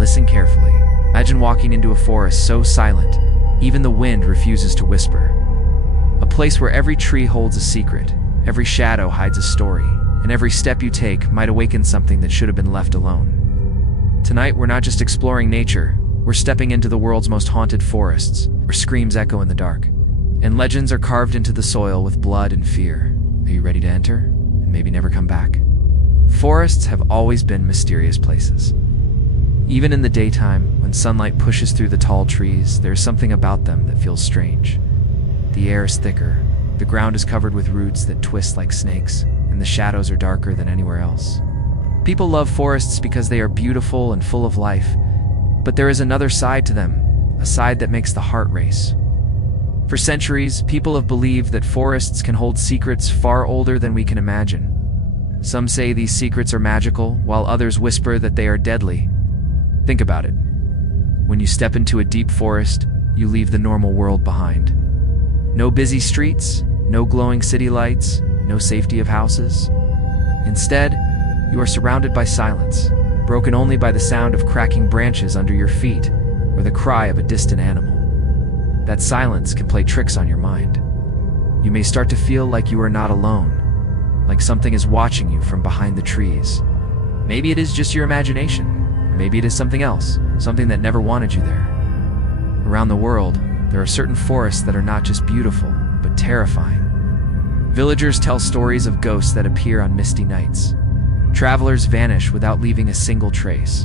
Listen carefully. Imagine walking into a forest so silent, even the wind refuses to whisper. A place where every tree holds a secret, every shadow hides a story, and every step you take might awaken something that should have been left alone. Tonight, we're not just exploring nature, we're stepping into the world's most haunted forests, where screams echo in the dark, and legends are carved into the soil with blood and fear. Are you ready to enter, and maybe never come back? Forests have always been mysterious places. Even in the daytime, when sunlight pushes through the tall trees, there's something about them that feels strange. The air is thicker, the ground is covered with roots that twist like snakes, and the shadows are darker than anywhere else. People love forests because they are beautiful and full of life, but there is another side to them, a side that makes the heart race. For centuries, people have believed that forests can hold secrets far older than we can imagine. Some say these secrets are magical, while others whisper that they are deadly. Think about it. When you step into a deep forest, you leave the normal world behind. No busy streets, no glowing city lights, no safety of houses. Instead, you are surrounded by silence, broken only by the sound of cracking branches under your feet or the cry of a distant animal. That silence can play tricks on your mind. You may start to feel like you are not alone, like something is watching you from behind the trees. Maybe it is just your imagination, or maybe it is something else, something that never wanted you there. Around the world, there are certain forests that are not just beautiful, but terrifying. Villagers tell stories of ghosts that appear on misty nights. Travelers vanish without leaving a single trace.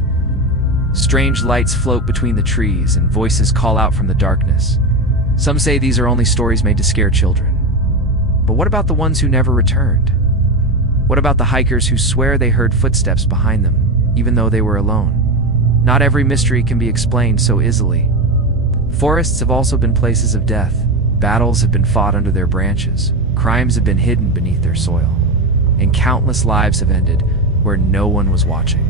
Strange lights float between the trees, and voices call out from the darkness. Some say these are only stories made to scare children. But what about the ones who never returned? What about the hikers who swear they heard footsteps behind them, even though they were alone? Not every mystery can be explained so easily. Forests have also been places of death. Battles have been fought under their branches. Crimes have been hidden beneath their soil. And countless lives have ended where no one was watching.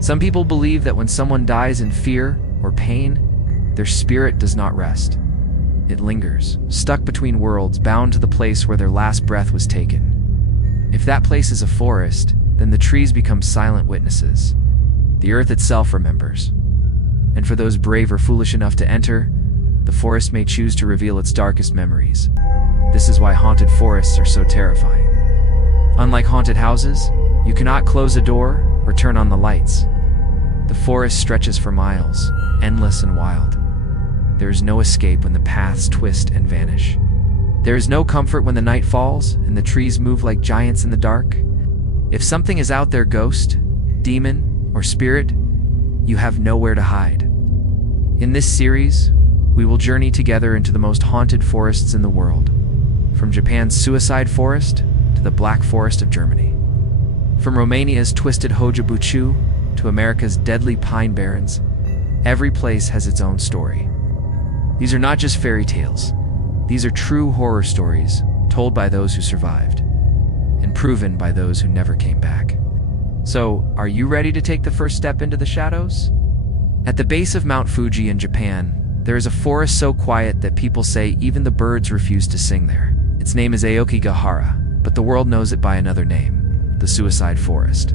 Some people believe that when someone dies in fear or pain, their spirit does not rest. It lingers, stuck between worlds, bound to the place where their last breath was taken. If that place is a forest, then the trees become silent witnesses. The earth itself remembers. And for those brave or foolish enough to enter, the forest may choose to reveal its darkest memories. This is why haunted forests are so terrifying. Unlike haunted houses, you cannot close a door or turn on the lights. The forest stretches for miles, endless and wild. There is no escape when the paths twist and vanish. There is no comfort when the night falls and the trees move like giants in the dark. If something is out there, ghost, demon, or spirit, you have nowhere to hide. In this series, we will journey together into the most haunted forests in the world, from Japan's suicide forest to the Black Forest of Germany. From Romania's twisted Hoia Baciu to America's deadly pine barrens, every place has its own story. These are not just fairy tales. These are true horror stories told by those who survived and proven by those who never came back. So, are you ready to take the first step into the shadows? At the base of Mount Fuji in Japan, there is a forest so quiet that people say even the birds refuse to sing there. Its name is Aokigahara, but the world knows it by another name, the suicide forest.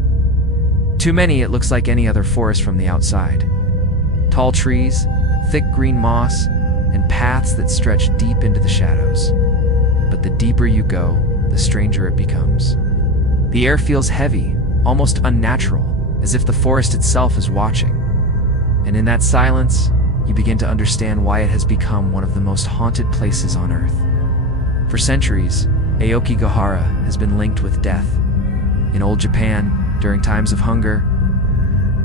To many, it looks like any other forest from the outside. Tall trees, thick green moss, and paths that stretch deep into the shadows. But the deeper you go, the stranger it becomes. The air feels heavy, almost unnatural, as if the forest itself is watching. And in that silence, you begin to understand why it has become one of the most haunted places on Earth. For centuries, Aokigahara has been linked with death. In old Japan, during times of hunger,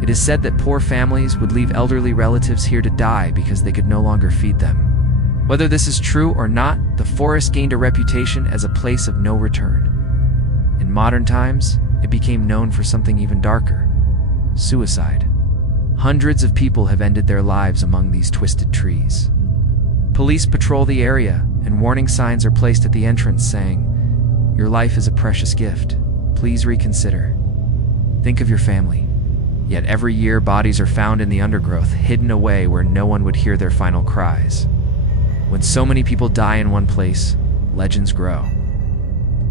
it is said that poor families would leave elderly relatives here to die because they could no longer feed them. Whether this is true or not, the forest gained a reputation as a place of no return. In modern times, it became known for something even darker: suicide. Hundreds of people have ended their lives among these twisted trees. Police patrol the area, and warning signs are placed at the entrance saying, "Your life is a precious gift. Please reconsider." Think of your family. Yet every year, bodies are found in the undergrowth, hidden away where no one would hear their final cries. When so many people die in one place, legends grow.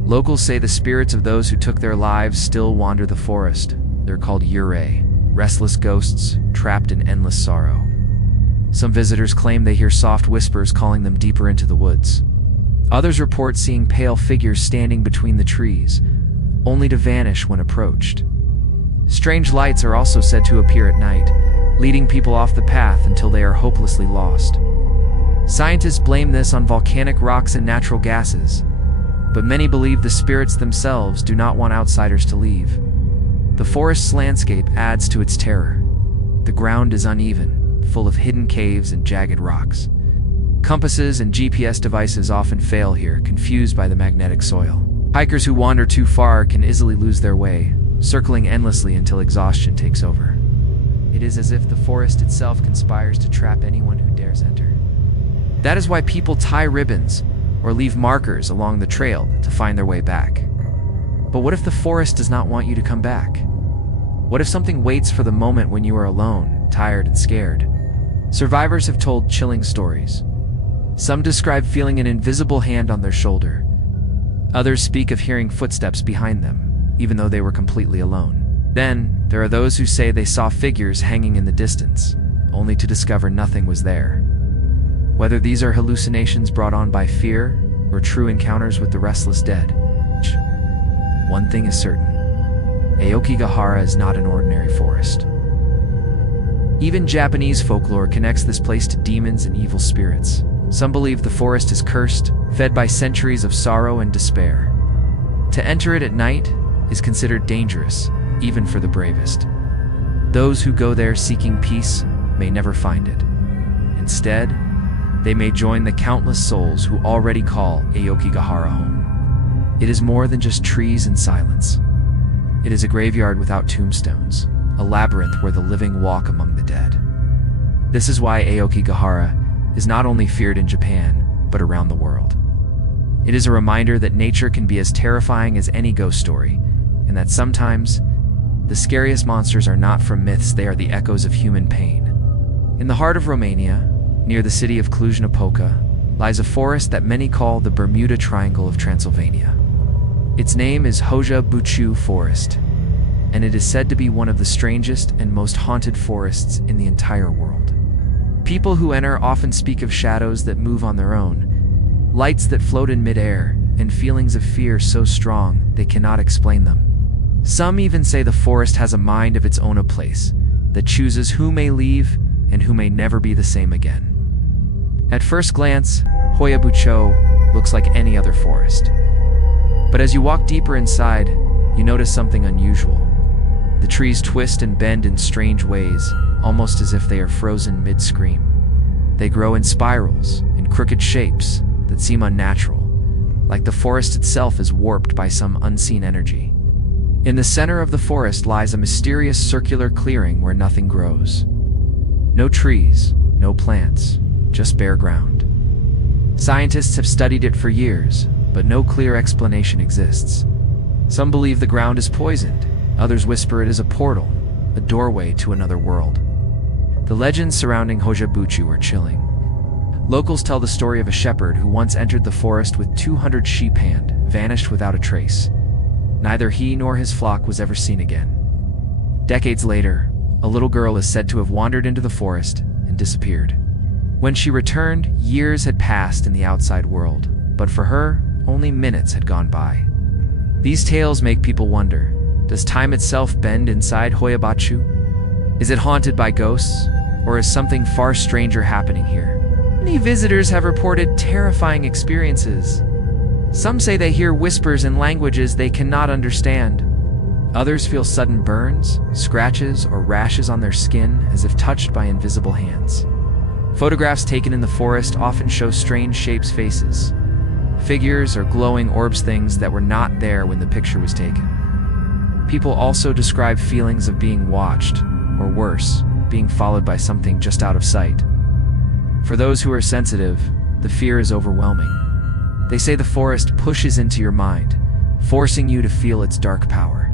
Locals say the spirits of those who took their lives still wander the forest. They're called yurei, restless ghosts trapped in endless sorrow. Some visitors claim they hear soft whispers calling them deeper into the woods. Others report seeing pale figures standing between the trees, only to vanish when approached. Strange lights are also said to appear at night, leading people off the path until they are hopelessly lost. Scientists blame this on volcanic rocks and natural gases, but many believe the spirits themselves do not want outsiders to leave. The forest's landscape adds to its terror. The ground is uneven, full of hidden caves and jagged rocks. Compasses and GPS devices often fail here, confused by the magnetic soil. Hikers who wander too far can easily lose their way, circling endlessly until exhaustion takes over. It is as if the forest itself conspires to trap anyone who dares enter. That is why people tie ribbons or leave markers along the trail to find their way back. But what if the forest does not want you to come back? What if something waits for the moment when you are alone, tired and scared? Survivors have told chilling stories. Some describe feeling an invisible hand on their shoulder. Others speak of hearing footsteps behind them, even though they were completely alone. Then, there are those who say they saw figures hanging in the distance, only to discover nothing was there. Whether these are hallucinations brought on by fear or true encounters with the restless dead, one thing is certain: Aokigahara is not an ordinary forest. Even Japanese folklore connects this place to demons and evil spirits. Some believe the forest is cursed, fed by centuries of sorrow and despair. To enter it at night is considered dangerous, even for the bravest. Those who go there seeking peace may never find it. Instead, they may join the countless souls who already call Aokigahara home. It is more than just trees and silence. It is a graveyard without tombstones, a labyrinth where the living walk among the dead. This is why Aokigahara is not only feared in Japan, but around the world. It is a reminder that nature can be as terrifying as any ghost story, and that sometimes, the scariest monsters are not from myths, they are the echoes of human pain. In the heart of Romania, near the city of Cluj-Napoca, lies a forest that many call the Bermuda Triangle of Transylvania. Its name is Hoia Baciu Forest, and it is said to be one of the strangest and most haunted forests in the entire world. People who enter often speak of shadows that move on their own, lights that float in midair, and feelings of fear so strong they cannot explain them. Some even say the forest has a mind of its own, a place that chooses who may leave and who may never be the same again. At first glance, Hoia Baciu looks like any other forest. But as you walk deeper inside, you notice something unusual. The trees twist and bend in strange ways, almost as if they are frozen mid-scream. They grow in spirals, in crooked shapes that seem unnatural, like the forest itself is warped by some unseen energy. In the center of the forest lies a mysterious circular clearing where nothing grows. No trees, no plants, just bare ground. Scientists have studied it for years, but no clear explanation exists. Some believe the ground is poisoned, others whisper it is a portal, a doorway to another world. The legends surrounding Hoia Baciu are chilling. Locals tell the story of a shepherd who once entered the forest with 200 sheep and vanished without a trace. Neither he nor his flock was ever seen again. Decades later, a little girl is said to have wandered into the forest and disappeared. When she returned, years had passed in the outside world, but for her, only minutes had gone by. These tales make people wonder, does time itself bend inside Hoia Baciu? Is it haunted by ghosts, or is something far stranger happening here? Many visitors have reported terrifying experiences. Some say they hear whispers in languages they cannot understand. Others feel sudden burns, scratches, or rashes on their skin as if touched by invisible hands. Photographs taken in the forest often show strange shapes, faces, figures, or glowing orbs, things that were not there when the picture was taken. People also describe feelings of being watched, or worse, being followed by something just out of sight. For those who are sensitive, the fear is overwhelming. They say the forest pushes into your mind, forcing you to feel its dark power.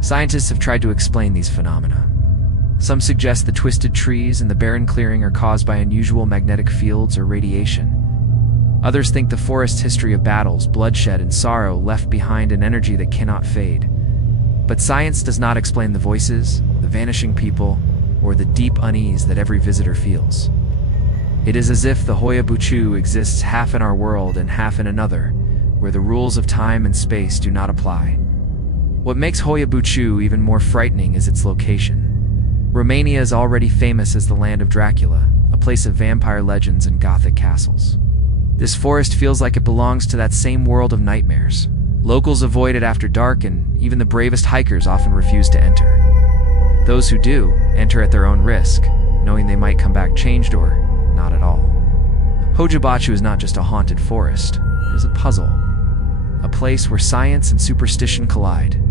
Scientists have tried to explain these phenomena. Some suggest the twisted trees and the barren clearing are caused by unusual magnetic fields or radiation. Others think the forest's history of battles, bloodshed, and sorrow left behind an energy that cannot fade. But science does not explain the voices, the vanishing people, or the deep unease that every visitor feels. It is as if the Hoia Baciu exists half in our world and half in another, where the rules of time and space do not apply. What makes Hoia Baciu even more frightening is its location. Romania is already famous as the land of Dracula, a place of vampire legends and gothic castles. This forest feels like it belongs to that same world of nightmares. Locals avoid it after dark, and even the bravest hikers often refuse to enter. Those who do, enter at their own risk, knowing they might come back changed or not at all. Hoia Baciu is not just a haunted forest, it is a puzzle. A place where science and superstition collide.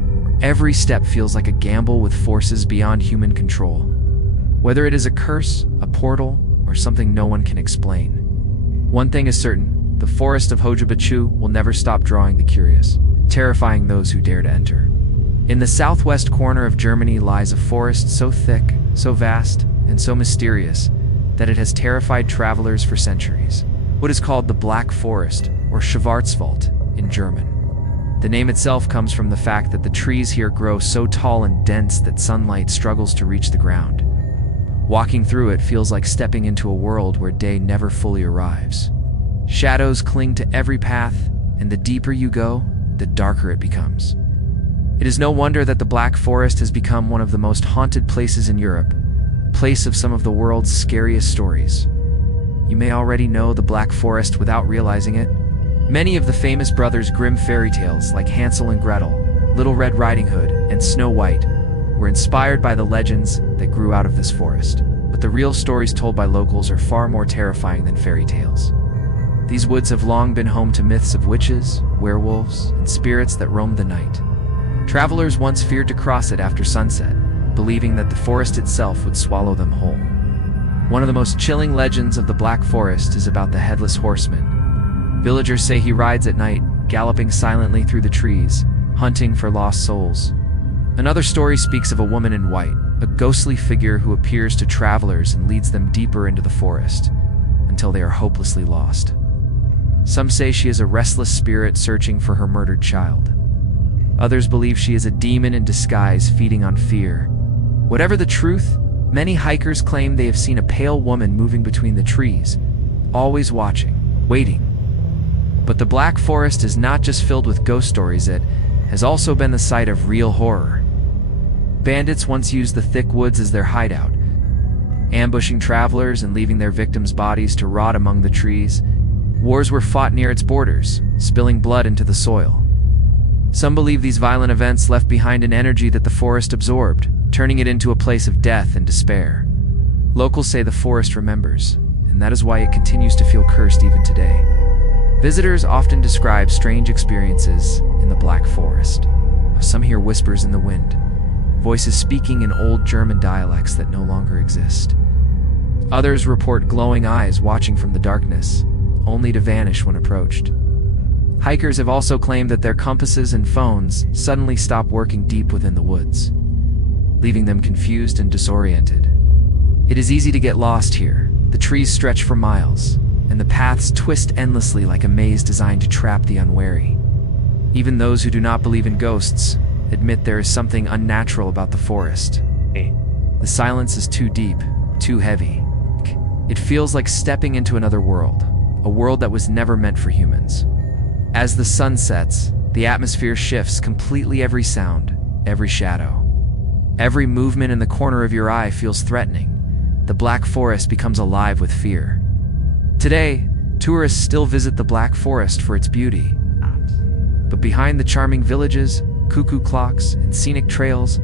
Every step feels like a gamble with forces beyond human control. Whether it is a curse, a portal, or something no one can explain. One thing is certain, the forest of Hoia Baciu will never stop drawing the curious, terrifying those who dare to enter. In the southwest corner of Germany lies a forest so thick, so vast, and so mysterious that it has terrified travelers for centuries. What is called the Black Forest, or Schwarzwald, in German. The name itself comes from the fact that the trees here grow so tall and dense that sunlight struggles to reach the ground. Walking through it feels like stepping into a world where day never fully arrives. Shadows cling to every path, and the deeper you go, the darker it becomes. It is no wonder that the Black Forest has become one of the most haunted places in Europe, place of some of the world's scariest stories. You may already know the Black Forest without realizing it. Many of the famous Brothers Grimm fairy tales like Hansel and Gretel, Little Red Riding Hood, and Snow White were inspired by the legends that grew out of this forest. But the real stories told by locals are far more terrifying than fairy tales. These woods have long been home to myths of witches, werewolves, and spirits that roam the night. Travelers once feared to cross it after sunset, believing that the forest itself would swallow them whole. One of the most chilling legends of the Black Forest is about the Headless Horseman. Villagers say he rides at night, galloping silently through the trees, hunting for lost souls. Another story speaks of a woman in white, a ghostly figure who appears to travelers and leads them deeper into the forest, until they are hopelessly lost. Some say she is a restless spirit searching for her murdered child. Others believe she is a demon in disguise feeding on fear. Whatever the truth, many hikers claim they have seen a pale woman moving between the trees, always watching, waiting. But the Black Forest is not just filled with ghost stories, it has also been the site of real horror. Bandits once used the thick woods as their hideout, ambushing travelers and leaving their victims' bodies to rot among the trees. Wars were fought near its borders, spilling blood into the soil. Some believe these violent events left behind an energy that the forest absorbed, turning it into a place of death and despair. Locals say the forest remembers, and that is why it continues to feel cursed even today. Visitors often describe strange experiences in the Black Forest. Some hear whispers in the wind, voices speaking in old German dialects that no longer exist. Others report glowing eyes watching from the darkness, only to vanish when approached. Hikers have also claimed that their compasses and phones suddenly stop working deep within the woods, leaving them confused and disoriented. It is easy to get lost here. The trees stretch for miles, and the paths twist endlessly like a maze designed to trap the unwary. Even those who do not believe in ghosts admit there is something unnatural about the forest. The silence is too deep, too heavy. It feels like stepping into another world, a world that was never meant for humans. As the sun sets, the atmosphere shifts completely. Every sound, every shadow, every movement in the corner of your eye feels threatening. The Black Forest becomes alive with fear. Today, tourists still visit the Black Forest for its beauty. But behind the charming villages, cuckoo clocks, and scenic trails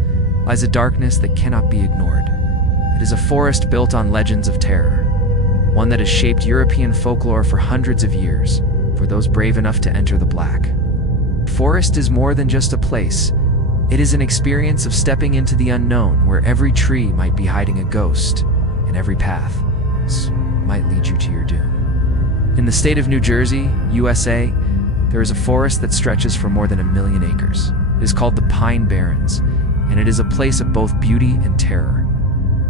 lies a darkness that cannot be ignored. It is a forest built on legends of terror, one that has shaped European folklore for hundreds of years. For those brave enough to enter the Black Forest is more than just a place. It is an experience of stepping into the unknown, where every tree might be hiding a ghost, and every path might lead you to your doom. In the state of New Jersey, USA, there is a forest that stretches for more than 1 million acres. It is called the Pine Barrens, and it is a place of both beauty and terror.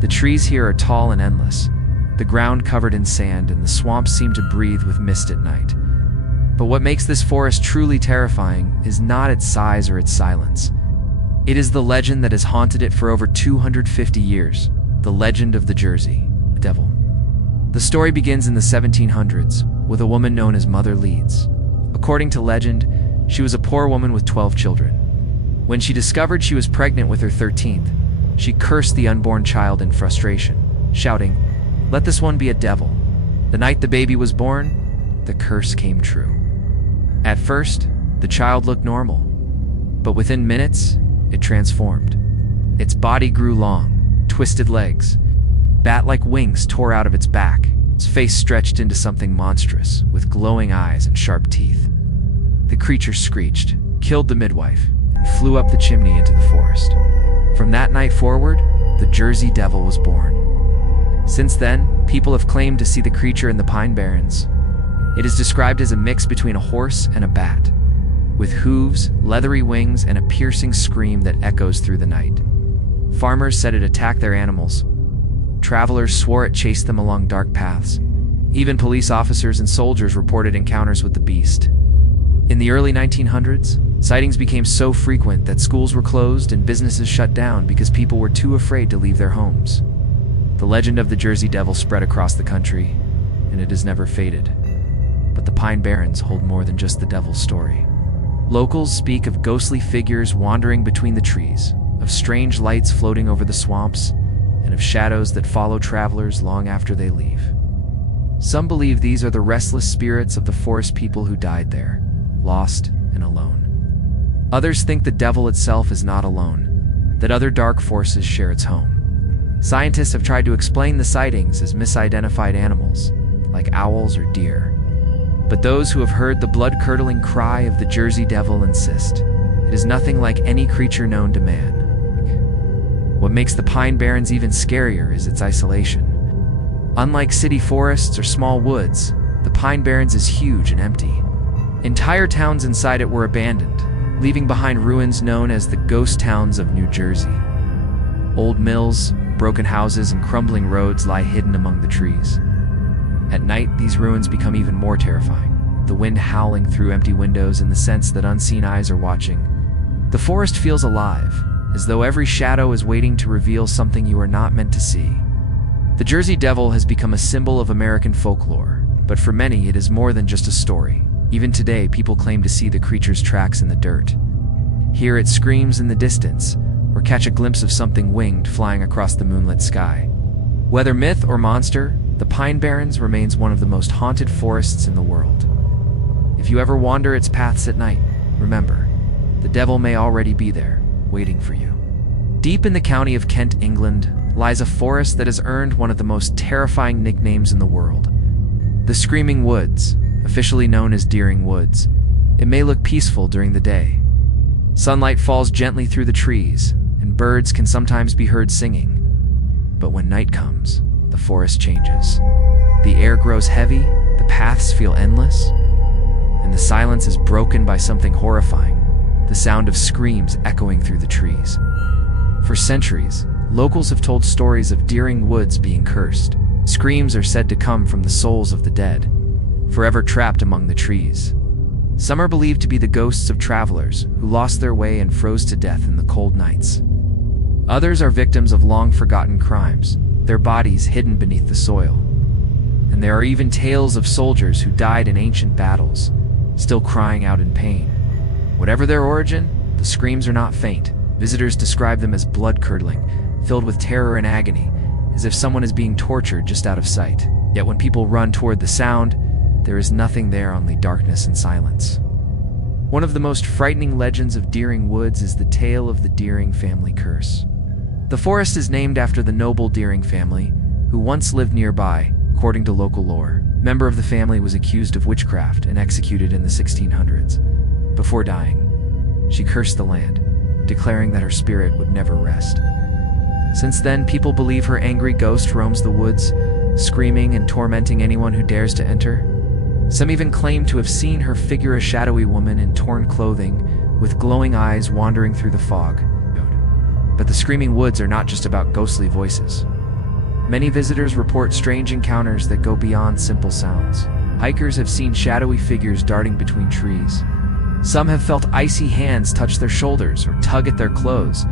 The trees here are tall and endless, the ground covered in sand, and the swamps seem to breathe with mist at night. But what makes this forest truly terrifying is not its size or its silence, It is the legend that has haunted it for over 250 years, the legend of the Jersey Devil. The story begins in the 1700s with a woman known as Mother Leeds. According to legend, she was a poor woman with 12 children. When she discovered she was pregnant with her 13th, she cursed the unborn child in frustration, shouting, "Let this one be a devil." The night the baby was born, the curse came true. At first, the child looked normal, but within minutes, it transformed. Its body grew long, twisted legs, bat-like wings tore out of its back, its face stretched into something monstrous, with glowing eyes and sharp teeth. The creature screeched, killed the midwife, and flew up the chimney into the forest. From that night forward, the Jersey Devil was born. Since then, people have claimed to see the creature in the Pine Barrens. It is described as a mix between a horse and a bat, with hooves, leathery wings, and a piercing scream that echoes through the night. Farmers said it attacked their animals. Travelers swore it chased them along dark paths. Even police officers and soldiers reported encounters with the beast. In the early 1900s, sightings became so frequent that schools were closed and businesses shut down because people were too afraid to leave their homes. The legend of the Jersey Devil spread across the country, and it has never faded. But the Pine Barrens hold more than just the devil's story. Locals speak of ghostly figures wandering between the trees, of strange lights floating over the swamps, and of shadows that follow travelers long after they leave. Some believe these are the restless spirits of the forest people who died there, lost and alone. Others think the devil itself is not alone, that other dark forces share its home. Scientists have tried to explain the sightings as misidentified animals, like owls or deer. But those who have heard the blood-curdling cry of the Jersey Devil insist it is nothing like any creature known to man. What makes the Pine Barrens even scarier is its isolation. Unlike city forests or small woods, the Pine Barrens is huge and empty. Entire towns inside it were abandoned, leaving behind ruins known as the ghost towns of New Jersey. Old mills, broken houses, and crumbling roads lie hidden among the trees. At night, these ruins become even more terrifying, the wind howling through empty windows and the sense that unseen eyes are watching. The forest feels alive, as though every shadow is waiting to reveal something you are not meant to see. The Jersey Devil has become a symbol of American folklore, but for many it is more than just a story. Even today, people claim to see the creature's tracks in the dirt, hear its screams in the distance, or catch a glimpse of something winged flying across the moonlit sky. Whether myth or monster, the Pine Barrens remains one of the most haunted forests in the world. If you ever wander its paths at night, remember, the devil may already be there, waiting for you. Deep in the county of Kent, England, lies a forest that has earned one of the most terrifying nicknames in the world. The Screaming Woods, officially known as Deering Woods. It may look peaceful during the day. Sunlight falls gently through the trees, and birds can sometimes be heard singing. But when night comes, the forest changes. The air grows heavy, the paths feel endless, and the silence is broken by something horrifying, the sound of screams echoing through the trees. For centuries, locals have told stories of Deering Woods being cursed. Screams are said to come from the souls of the dead, forever trapped among the trees. Some are believed to be the ghosts of travelers who lost their way and froze to death in the cold nights. Others are victims of long-forgotten crimes, their bodies hidden beneath the soil. And there are even tales of soldiers who died in ancient battles, still crying out in pain. Whatever their origin, the screams are not faint. Visitors describe them as blood-curdling, filled with terror and agony, as if someone is being tortured just out of sight. Yet when people run toward the sound, there is nothing there, only darkness and silence. One of the most frightening legends of Deering Woods is the tale of the Deering family curse. The forest is named after the noble Deering family, who once lived nearby, according to local lore. A member of the family was accused of witchcraft and executed in the 1600s. Before dying, she cursed the land, declaring that her spirit would never rest. Since then, people believe her angry ghost roams the woods, screaming and tormenting anyone who dares to enter. Some even claim to have seen her figure, a shadowy woman in torn clothing, with glowing eyes wandering through the fog. But the Screaming Woods are not just about ghostly voices. Many visitors report strange encounters that go beyond simple sounds. Hikers have seen shadowy figures darting between trees, Some have felt icy hands touch their shoulders or tug at their clothes,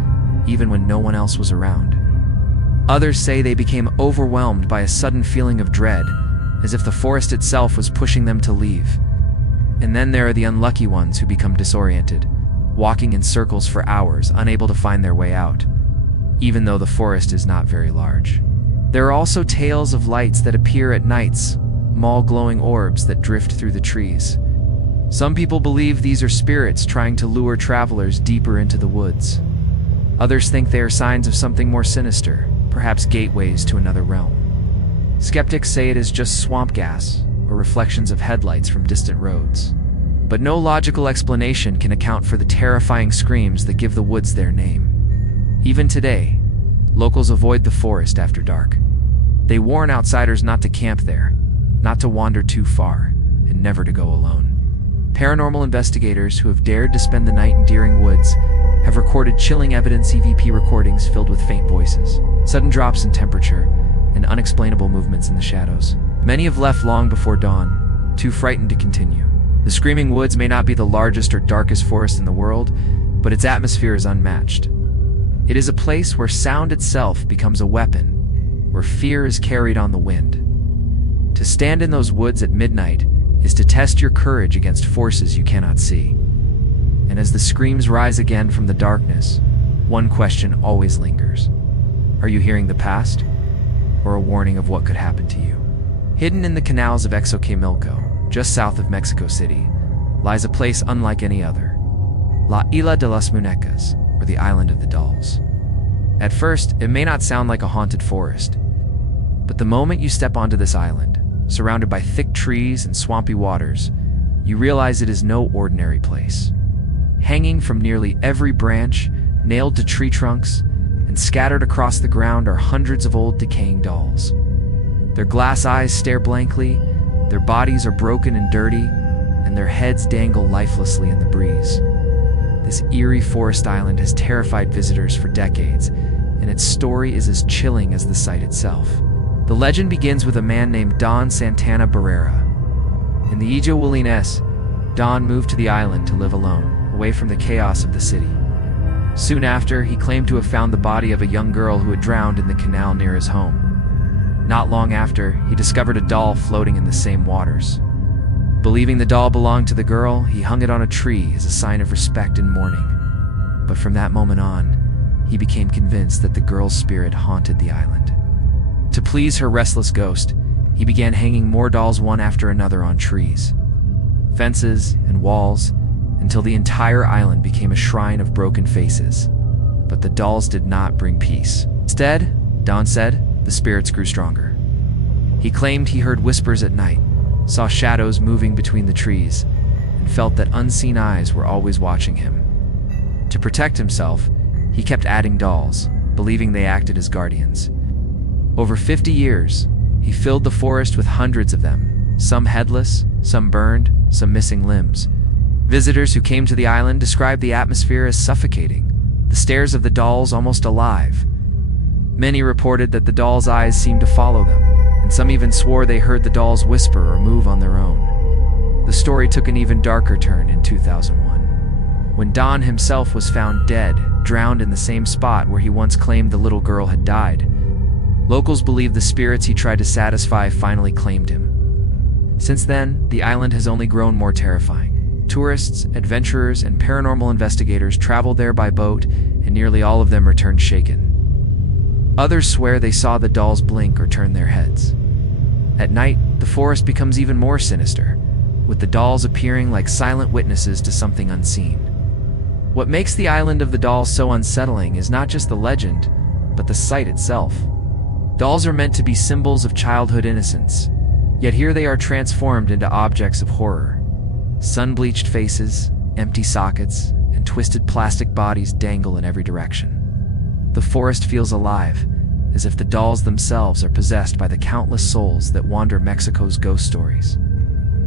even when no one else was around. Others say they became overwhelmed by a sudden feeling of dread, as if the forest itself was pushing them to leave. And then there are the unlucky ones who become disoriented, walking in circles for hours, unable to find their way out, even though the forest is not very large. There are also tales of lights that appear at nights, small glowing orbs that drift through the trees. Some people believe these are spirits trying to lure travelers deeper into the woods. Others think they are signs of something more sinister, perhaps gateways to another realm. Skeptics say it is just swamp gas or reflections of headlights from distant roads. But no logical explanation can account for the terrifying screams that give the woods their name. Even today, locals avoid the forest after dark. They warn outsiders not to camp there, not to wander too far, and never to go alone. Paranormal investigators who have dared to spend the night in Deering Woods have recorded chilling evidence EVP recordings filled with faint voices, sudden drops in temperature, and unexplainable movements in the shadows. Many have left long before dawn, too frightened to continue. The Screaming Woods may not be the largest or darkest forest in the world, but its atmosphere is unmatched. It is a place where sound itself becomes a weapon, where fear is carried on the wind. To stand in those woods at midnight is to test your courage against forces you cannot see. And as the screams rise again from the darkness, one question always lingers. Are you hearing the past, or a warning of what could happen to you? Hidden in the canals of Xochimilco, just south of Mexico City, lies a place unlike any other, La Isla de las Muñecas, or the Island of the Dolls. At first, it may not sound like a haunted forest, but the moment you step onto this island, surrounded by thick trees and swampy waters, you realize it is no ordinary place. Hanging from nearly every branch, nailed to tree trunks, and scattered across the ground are hundreds of old decaying dolls. Their glass eyes stare blankly, their bodies are broken and dirty, and their heads dangle lifelessly in the breeze. This eerie forest island has terrified visitors for decades, and its story is as chilling as the site itself. The legend begins with a man named Don Santana Barrera. In the Ijo Williness, Don moved to the island to live alone, away from the chaos of the city. Soon after, he claimed to have found the body of a young girl who had drowned in the canal near his home. Not long after, he discovered a doll floating in the same waters. Believing the doll belonged to the girl, he hung it on a tree as a sign of respect and mourning. But from that moment on, he became convinced that the girl's spirit haunted the island. To please her restless ghost, he began hanging more dolls one after another on trees, fences, and walls, until the entire island became a shrine of broken faces. But the dolls did not bring peace. Instead, Don said, the spirits grew stronger. He claimed he heard whispers at night, saw shadows moving between the trees, and felt that unseen eyes were always watching him. To protect himself, he kept adding dolls, believing they acted as guardians. Over 50 years, he filled the forest with hundreds of them, some headless, some burned, some missing limbs. Visitors who came to the island described the atmosphere as suffocating, the stares of the dolls almost alive. Many reported that the dolls' eyes seemed to follow them, and some even swore they heard the dolls whisper or move on their own. The story took an even darker turn in 2001, when Don himself was found dead, drowned in the same spot where he once claimed the little girl had died. Locals believe the spirits he tried to satisfy finally claimed him. Since then, the island has only grown more terrifying. Tourists, adventurers, and paranormal investigators travel there by boat, and nearly all of them return shaken. Others swear they saw the dolls blink or turn their heads. At night, the forest becomes even more sinister, with the dolls appearing like silent witnesses to something unseen. What makes the Island of the Dolls so unsettling is not just the legend, but the site itself. Dolls are meant to be symbols of childhood innocence, yet here they are transformed into objects of horror. Sun-bleached faces, empty sockets, and twisted plastic bodies dangle in every direction. The forest feels alive, as if the dolls themselves are possessed by the countless souls that wander Mexico's ghost stories.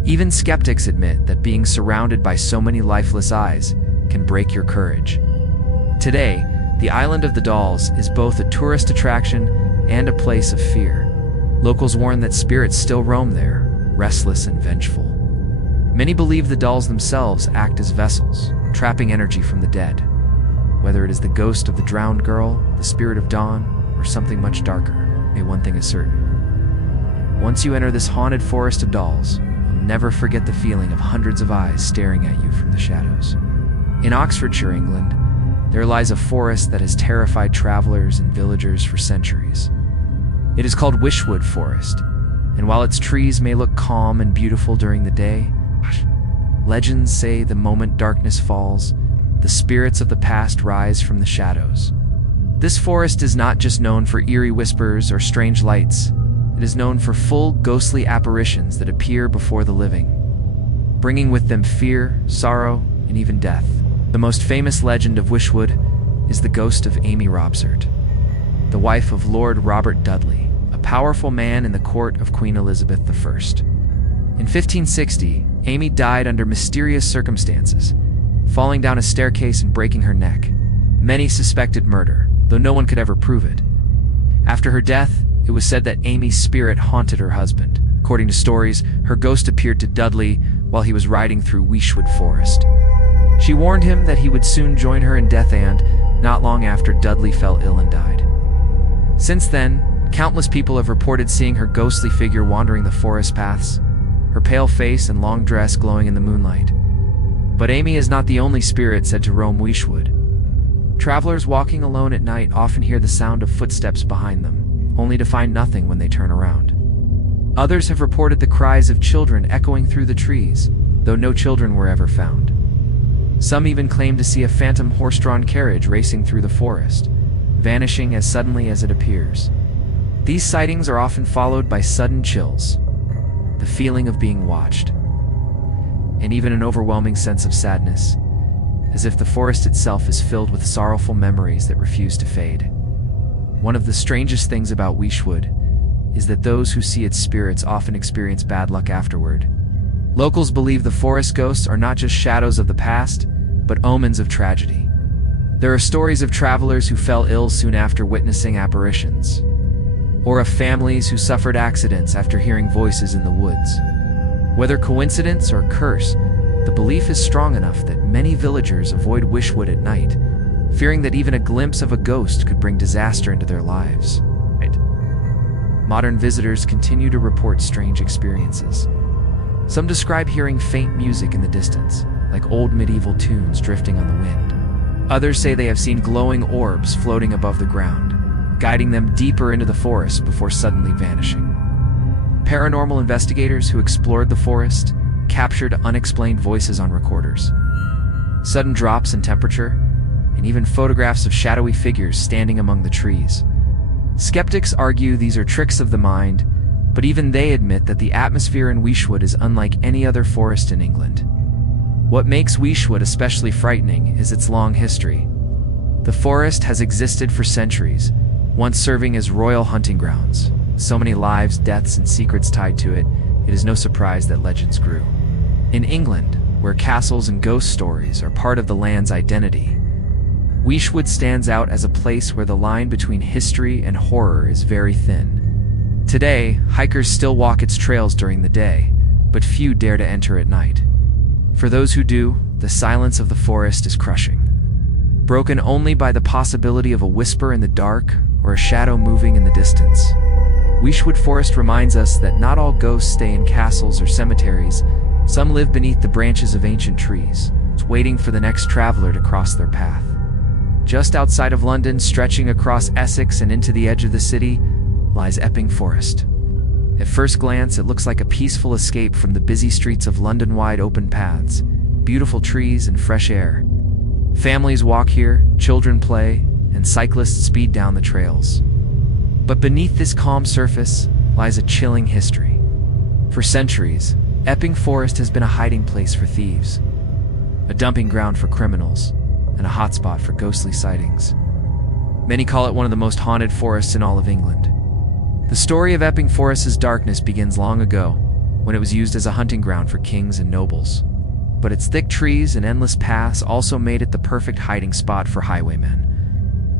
Even skeptics admit that being surrounded by so many lifeless eyes can break your courage. Today, the Island of the Dolls is both a tourist attraction and a place of fear. Locals warn that spirits still roam there, restless and vengeful. Many believe the dolls themselves act as vessels, trapping energy from the dead. Whether it is the ghost of the drowned girl, the spirit of dawn, or something much darker, one thing is certain. Once you enter this haunted forest of dolls, you'll never forget the feeling of hundreds of eyes staring at you from the shadows. In Oxfordshire, England, there lies a forest that has terrified travelers and villagers for centuries. It is called Wishwood Forest, and while its trees may look calm and beautiful during the day, legends say the moment darkness falls, the spirits of the past rise from the shadows. This forest is not just known for eerie whispers or strange lights. It is known for full, ghostly apparitions that appear before the living, bringing with them fear, sorrow, and even death. The most famous legend of Wishwood is the ghost of Amy Robsart, the wife of Lord Robert Dudley, a powerful man in the court of Queen Elizabeth I. In 1560, Amy died under mysterious circumstances, falling down a staircase and breaking her neck. Many suspected murder, though no one could ever prove it. After her death, it was said that Amy's spirit haunted her husband. According to stories, her ghost appeared to Dudley while he was riding through Wishwood Forest. She warned him that he would soon join her in death, and, not long after, Dudley fell ill and died. Since then, countless people have reported seeing her ghostly figure wandering the forest paths, her pale face and long dress glowing in the moonlight. But Amy is not the only spirit said to roam Wishwood. Travelers walking alone at night often hear the sound of footsteps behind them, only to find nothing when they turn around. Others have reported the cries of children echoing through the trees, though no children were ever found. Some even claim to see a phantom horse-drawn carriage racing through the forest, vanishing as suddenly as it appears. These sightings are often followed by sudden chills, the feeling of being watched, and even an overwhelming sense of sadness, as if the forest itself is filled with sorrowful memories that refuse to fade. One of the strangest things about Wishwood is that those who see its spirits often experience bad luck afterward. Locals believe the forest ghosts are not just shadows of the past, but omens of tragedy. There are stories of travelers who fell ill soon after witnessing apparitions, or of families who suffered accidents after hearing voices in the woods. Whether coincidence or curse, the belief is strong enough that many villagers avoid Wishwood at night, fearing that even a glimpse of a ghost could bring disaster into their lives. Modern visitors continue to report strange experiences. Some describe hearing faint music in the distance, like old medieval tunes drifting on the wind. Others say they have seen glowing orbs floating above the ground, guiding them deeper into the forest before suddenly vanishing. Paranormal investigators who explored the forest captured unexplained voices on recorders, sudden drops in temperature, and even photographs of shadowy figures standing among the trees. Skeptics argue these are tricks of the mind, but even they admit that the atmosphere in Wishwood is unlike any other forest in England. What makes Wishwood especially frightening is its long history. The forest has existed for centuries, once serving as royal hunting grounds. So many lives, deaths, and secrets tied to it, it is no surprise that legends grew. In England, where castles and ghost stories are part of the land's identity, Wishwood stands out as a place where the line between history and horror is very thin. Today, hikers still walk its trails during the day, but few dare to enter at night. For those who do, the silence of the forest is crushing, broken only by the possibility of a whisper in the dark or a shadow moving in the distance. Wishwood Forest reminds us that not all ghosts stay in castles or cemeteries. Some live beneath the branches of ancient trees, waiting for the next traveler to cross their path. Just outside of London, stretching across Essex and into the edge of the city, lies Epping Forest. At first glance, it looks like a peaceful escape from the busy streets of London. Wide open paths, beautiful trees, and fresh air. Families walk here, children play, and cyclists speed down the trails. But beneath this calm surface lies a chilling history. For centuries, Epping Forest has been a hiding place for thieves, a dumping ground for criminals, and a hotspot for ghostly sightings. Many call it one of the most haunted forests in all of England. The story of Epping Forest's darkness begins long ago, when it was used as a hunting ground for kings and nobles. But its thick trees and endless paths also made it the perfect hiding spot for highwaymen.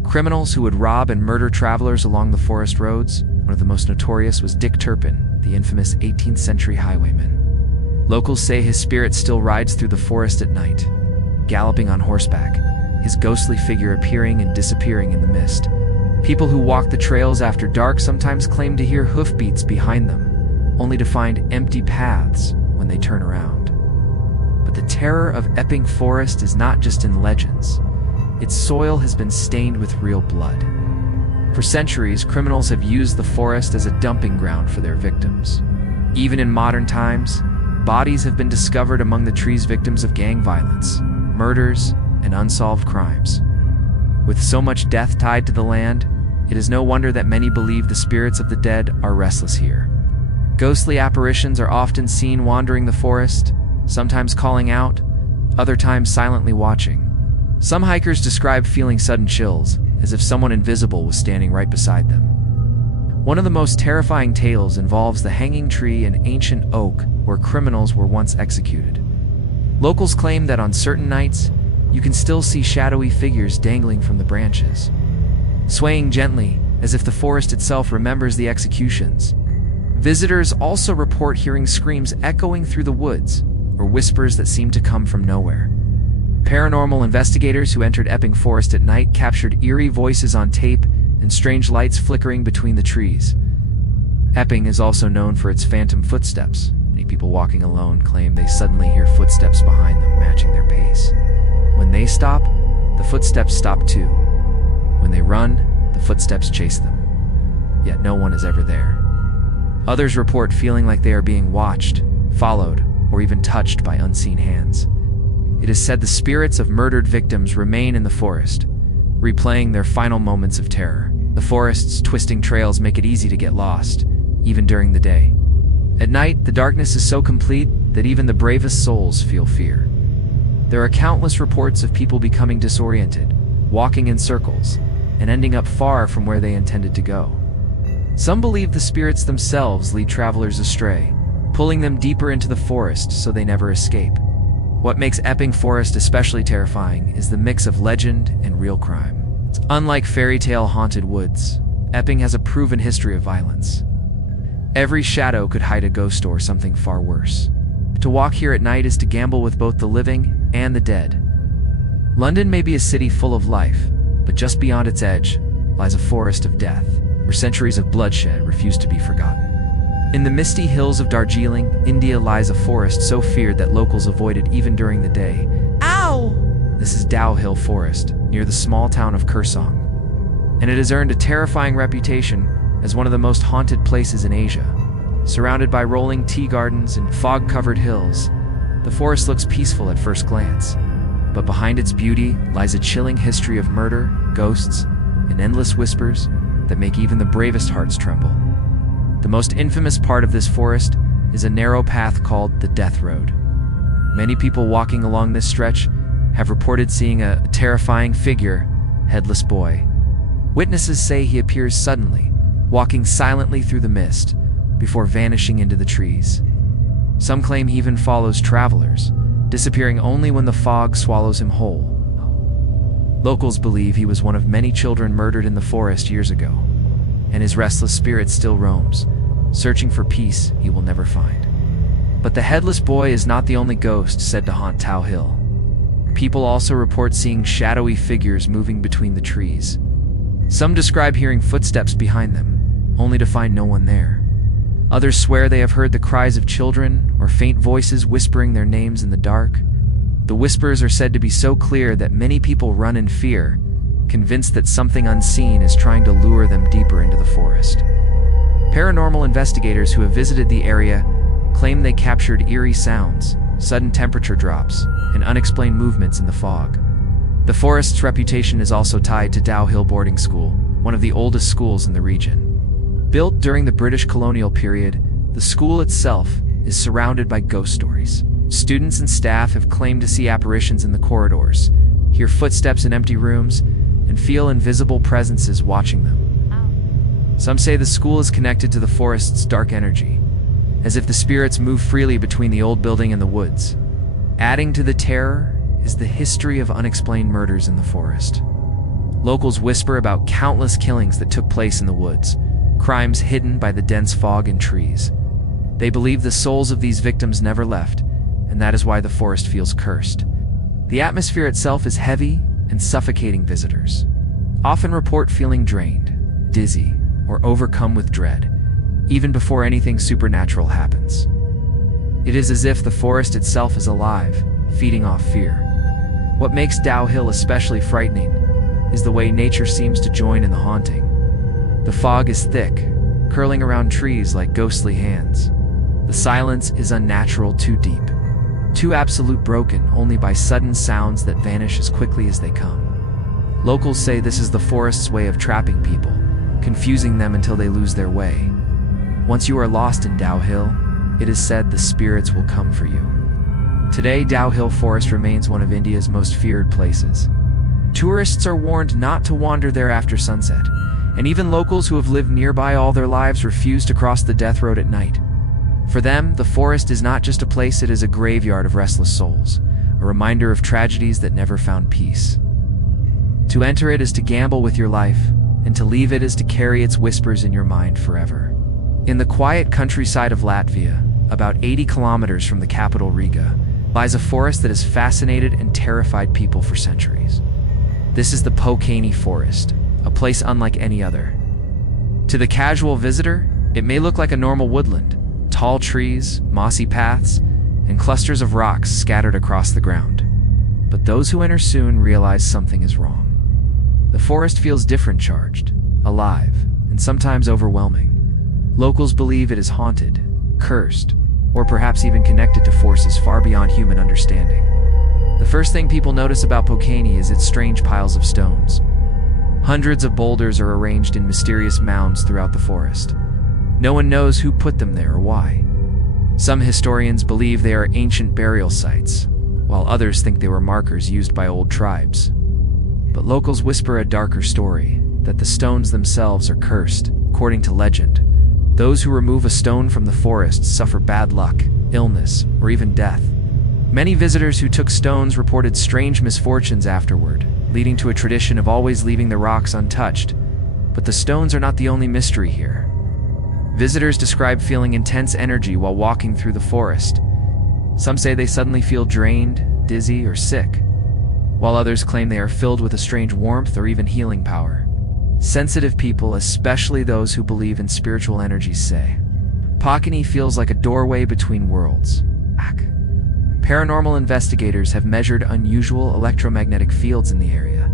Criminals who would rob and murder travelers along the forest roads. One of the most notorious was Dick Turpin, the infamous 18th century highwayman. Locals say his spirit still rides through the forest at night, galloping on horseback, his ghostly figure appearing and disappearing in the mist. People who walk the trails after dark sometimes claim to hear hoofbeats behind them, only to find empty paths when they turn around. But the terror of Epping Forest is not just in legends. Its soil has been stained with real blood. For centuries, criminals have used the forest as a dumping ground for their victims. Even in modern times, bodies have been discovered among the trees, victims of gang violence, murders, and unsolved crimes. With so much death tied to the land, it is no wonder that many believe the spirits of the dead are restless here. Ghostly apparitions are often seen wandering the forest, sometimes calling out, other times silently watching. Some hikers describe feeling sudden chills, as if someone invisible was standing right beside them. One of the most terrifying tales involves the hanging tree and ancient oak where criminals were once executed. Locals claim that on certain nights, you can still see shadowy figures dangling from the branches, swaying gently as if the forest itself remembers the executions. Visitors also report hearing screams echoing through the woods, or whispers that seem to come from nowhere. Paranormal investigators who entered Epping Forest at night captured eerie voices on tape and strange lights flickering between the trees. Epping is also known for its phantom footsteps. Many people walking alone claim they suddenly hear footsteps behind them, matching their pace. When they stop, the footsteps stop too. When they run, the footsteps chase them. Yet no one is ever there. Others report feeling like they are being watched, followed, or even touched by unseen hands. It is said the spirits of murdered victims remain in the forest, replaying their final moments of terror. The forest's twisting trails make it easy to get lost, even during the day. At night, the darkness is so complete that even the bravest souls feel fear. There are countless reports of people becoming disoriented, walking in circles, and ending up far from where they intended to go. Some believe the spirits themselves lead travelers astray, pulling them deeper into the forest so they never escape. What makes Epping Forest especially terrifying is the mix of legend and real crime. It's unlike fairy tale haunted woods. Epping has a proven history of violence. Every shadow could hide a ghost or something far worse. To walk here at night is to gamble with both the living and the dead. London may be a city full of life, but just beyond its edge lies a forest of death, where centuries of bloodshed refuse to be forgotten. In the misty hills of Darjeeling, India, lies a forest so feared that locals avoid it even during the day. Ow! This is Dow Hill Forest, near the small town of Kursong, and it has earned a terrifying reputation as one of the most haunted places in Asia. Surrounded by rolling tea gardens and fog-covered hills, the forest looks peaceful at first glance. But behind its beauty lies a chilling history of murder, ghosts, and endless whispers that make even the bravest hearts tremble. The most infamous part of this forest is a narrow path called the Death Road. Many people walking along this stretch have reported seeing a terrifying figure, headless boy. Witnesses say he appears suddenly, walking silently through the mist, before vanishing into the trees. Some claim he even follows travelers, disappearing only when the fog swallows him whole. Locals believe he was one of many children murdered in the forest years ago, and his restless spirit still roams, searching for peace he will never find. But the headless boy is not the only ghost said to haunt Tow Hill. People also report seeing shadowy figures moving between the trees. Some describe hearing footsteps behind them, only to find no one there. Others swear they have heard the cries of children or faint voices whispering their names in the dark. The whispers are said to be so clear that many people run in fear, convinced that something unseen is trying to lure them deeper into the forest. Paranormal investigators who have visited the area claim they captured eerie sounds, sudden temperature drops, and unexplained movements in the fog. The forest's reputation is also tied to Dow Hill Boarding School, one of the oldest schools in the region. Built during the British colonial period, the school itself is surrounded by ghost stories. Students and staff have claimed to see apparitions in the corridors, hear footsteps in empty rooms, and feel invisible presences watching them. Some say the school is connected to the forest's dark energy, as if the spirits move freely between the old building and the woods. Adding to the terror is the history of unexplained murders in the forest. Locals whisper about countless killings that took place in the woods, crimes hidden by the dense fog and trees. They believe the souls of these victims never left, and that is why the forest feels cursed. The atmosphere itself is heavy and suffocating. Visitors often report feeling drained, dizzy, or overcome with dread, even before anything supernatural happens. It is as if the forest itself is alive, feeding off fear. What makes Dow Hill especially frightening is the way nature seems to join in the haunting. The fog is thick, curling around trees like ghostly hands. The silence is unnatural, too deep, too absolute, broken only by sudden sounds that vanish as quickly as they come. Locals say this is the forest's way of trapping people, confusing them until they lose their way. Once you are lost in Dow Hill, it is said the spirits will come for you. Today, Dow Hill Forest remains one of India's most feared places. Tourists are warned not to wander there after sunset, and even locals who have lived nearby all their lives refuse to cross the death road at night. For them, the forest is not just a place, it is a graveyard of restless souls, a reminder of tragedies that never found peace. To enter it is to gamble with your life, and to leave it is to carry its whispers in your mind forever. In the quiet countryside of Latvia, about 80 kilometers from the capital Riga, lies a forest that has fascinated and terrified people for centuries. This is the Pokani Forest, a place unlike any other. To the casual visitor, it may look like a normal woodland, tall trees, mossy paths, and clusters of rocks scattered across the ground. But those who enter soon realize something is wrong. The forest feels different, charged, alive, and sometimes overwhelming. Locals believe it is haunted, cursed, or perhaps even connected to forces far beyond human understanding. The first thing people notice about Pokani is its strange piles of stones. Hundreds of boulders are arranged in mysterious mounds throughout the forest. No one knows who put them there or why. Some historians believe they are ancient burial sites, while others think they were markers used by old tribes. But locals whisper a darker story, that the stones themselves are cursed. According to legend, those who remove a stone from the forest suffer bad luck, illness, or even death. Many visitors who took stones reported strange misfortunes afterward, leading to a tradition of always leaving the rocks untouched. But the stones are not the only mystery here. Visitors describe feeling intense energy while walking through the forest. Some say they suddenly feel drained, dizzy, or sick, while others claim they are filled with a strange warmth or even healing power. Sensitive people, especially those who believe in spiritual energies, say Pokani feels like a doorway between worlds. Paranormal investigators have measured unusual electromagnetic fields in the area,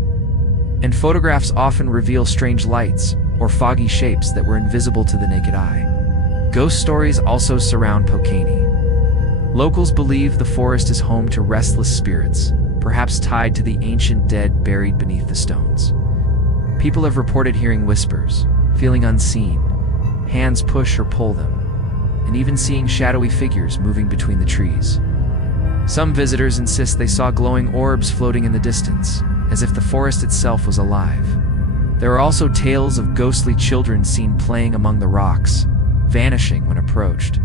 and photographs often reveal strange lights or foggy shapes that were invisible to the naked eye. Ghost stories also surround Pokani. Locals believe the forest is home to restless spirits, perhaps tied to the ancient dead buried beneath the stones. People have reported hearing whispers, feeling unseen, hands push or pull them, and even seeing shadowy figures moving between the trees. Some visitors insist they saw glowing orbs floating in the distance, as if the forest itself was alive. There are also tales of ghostly children seen playing among the rocks, vanishing when approached.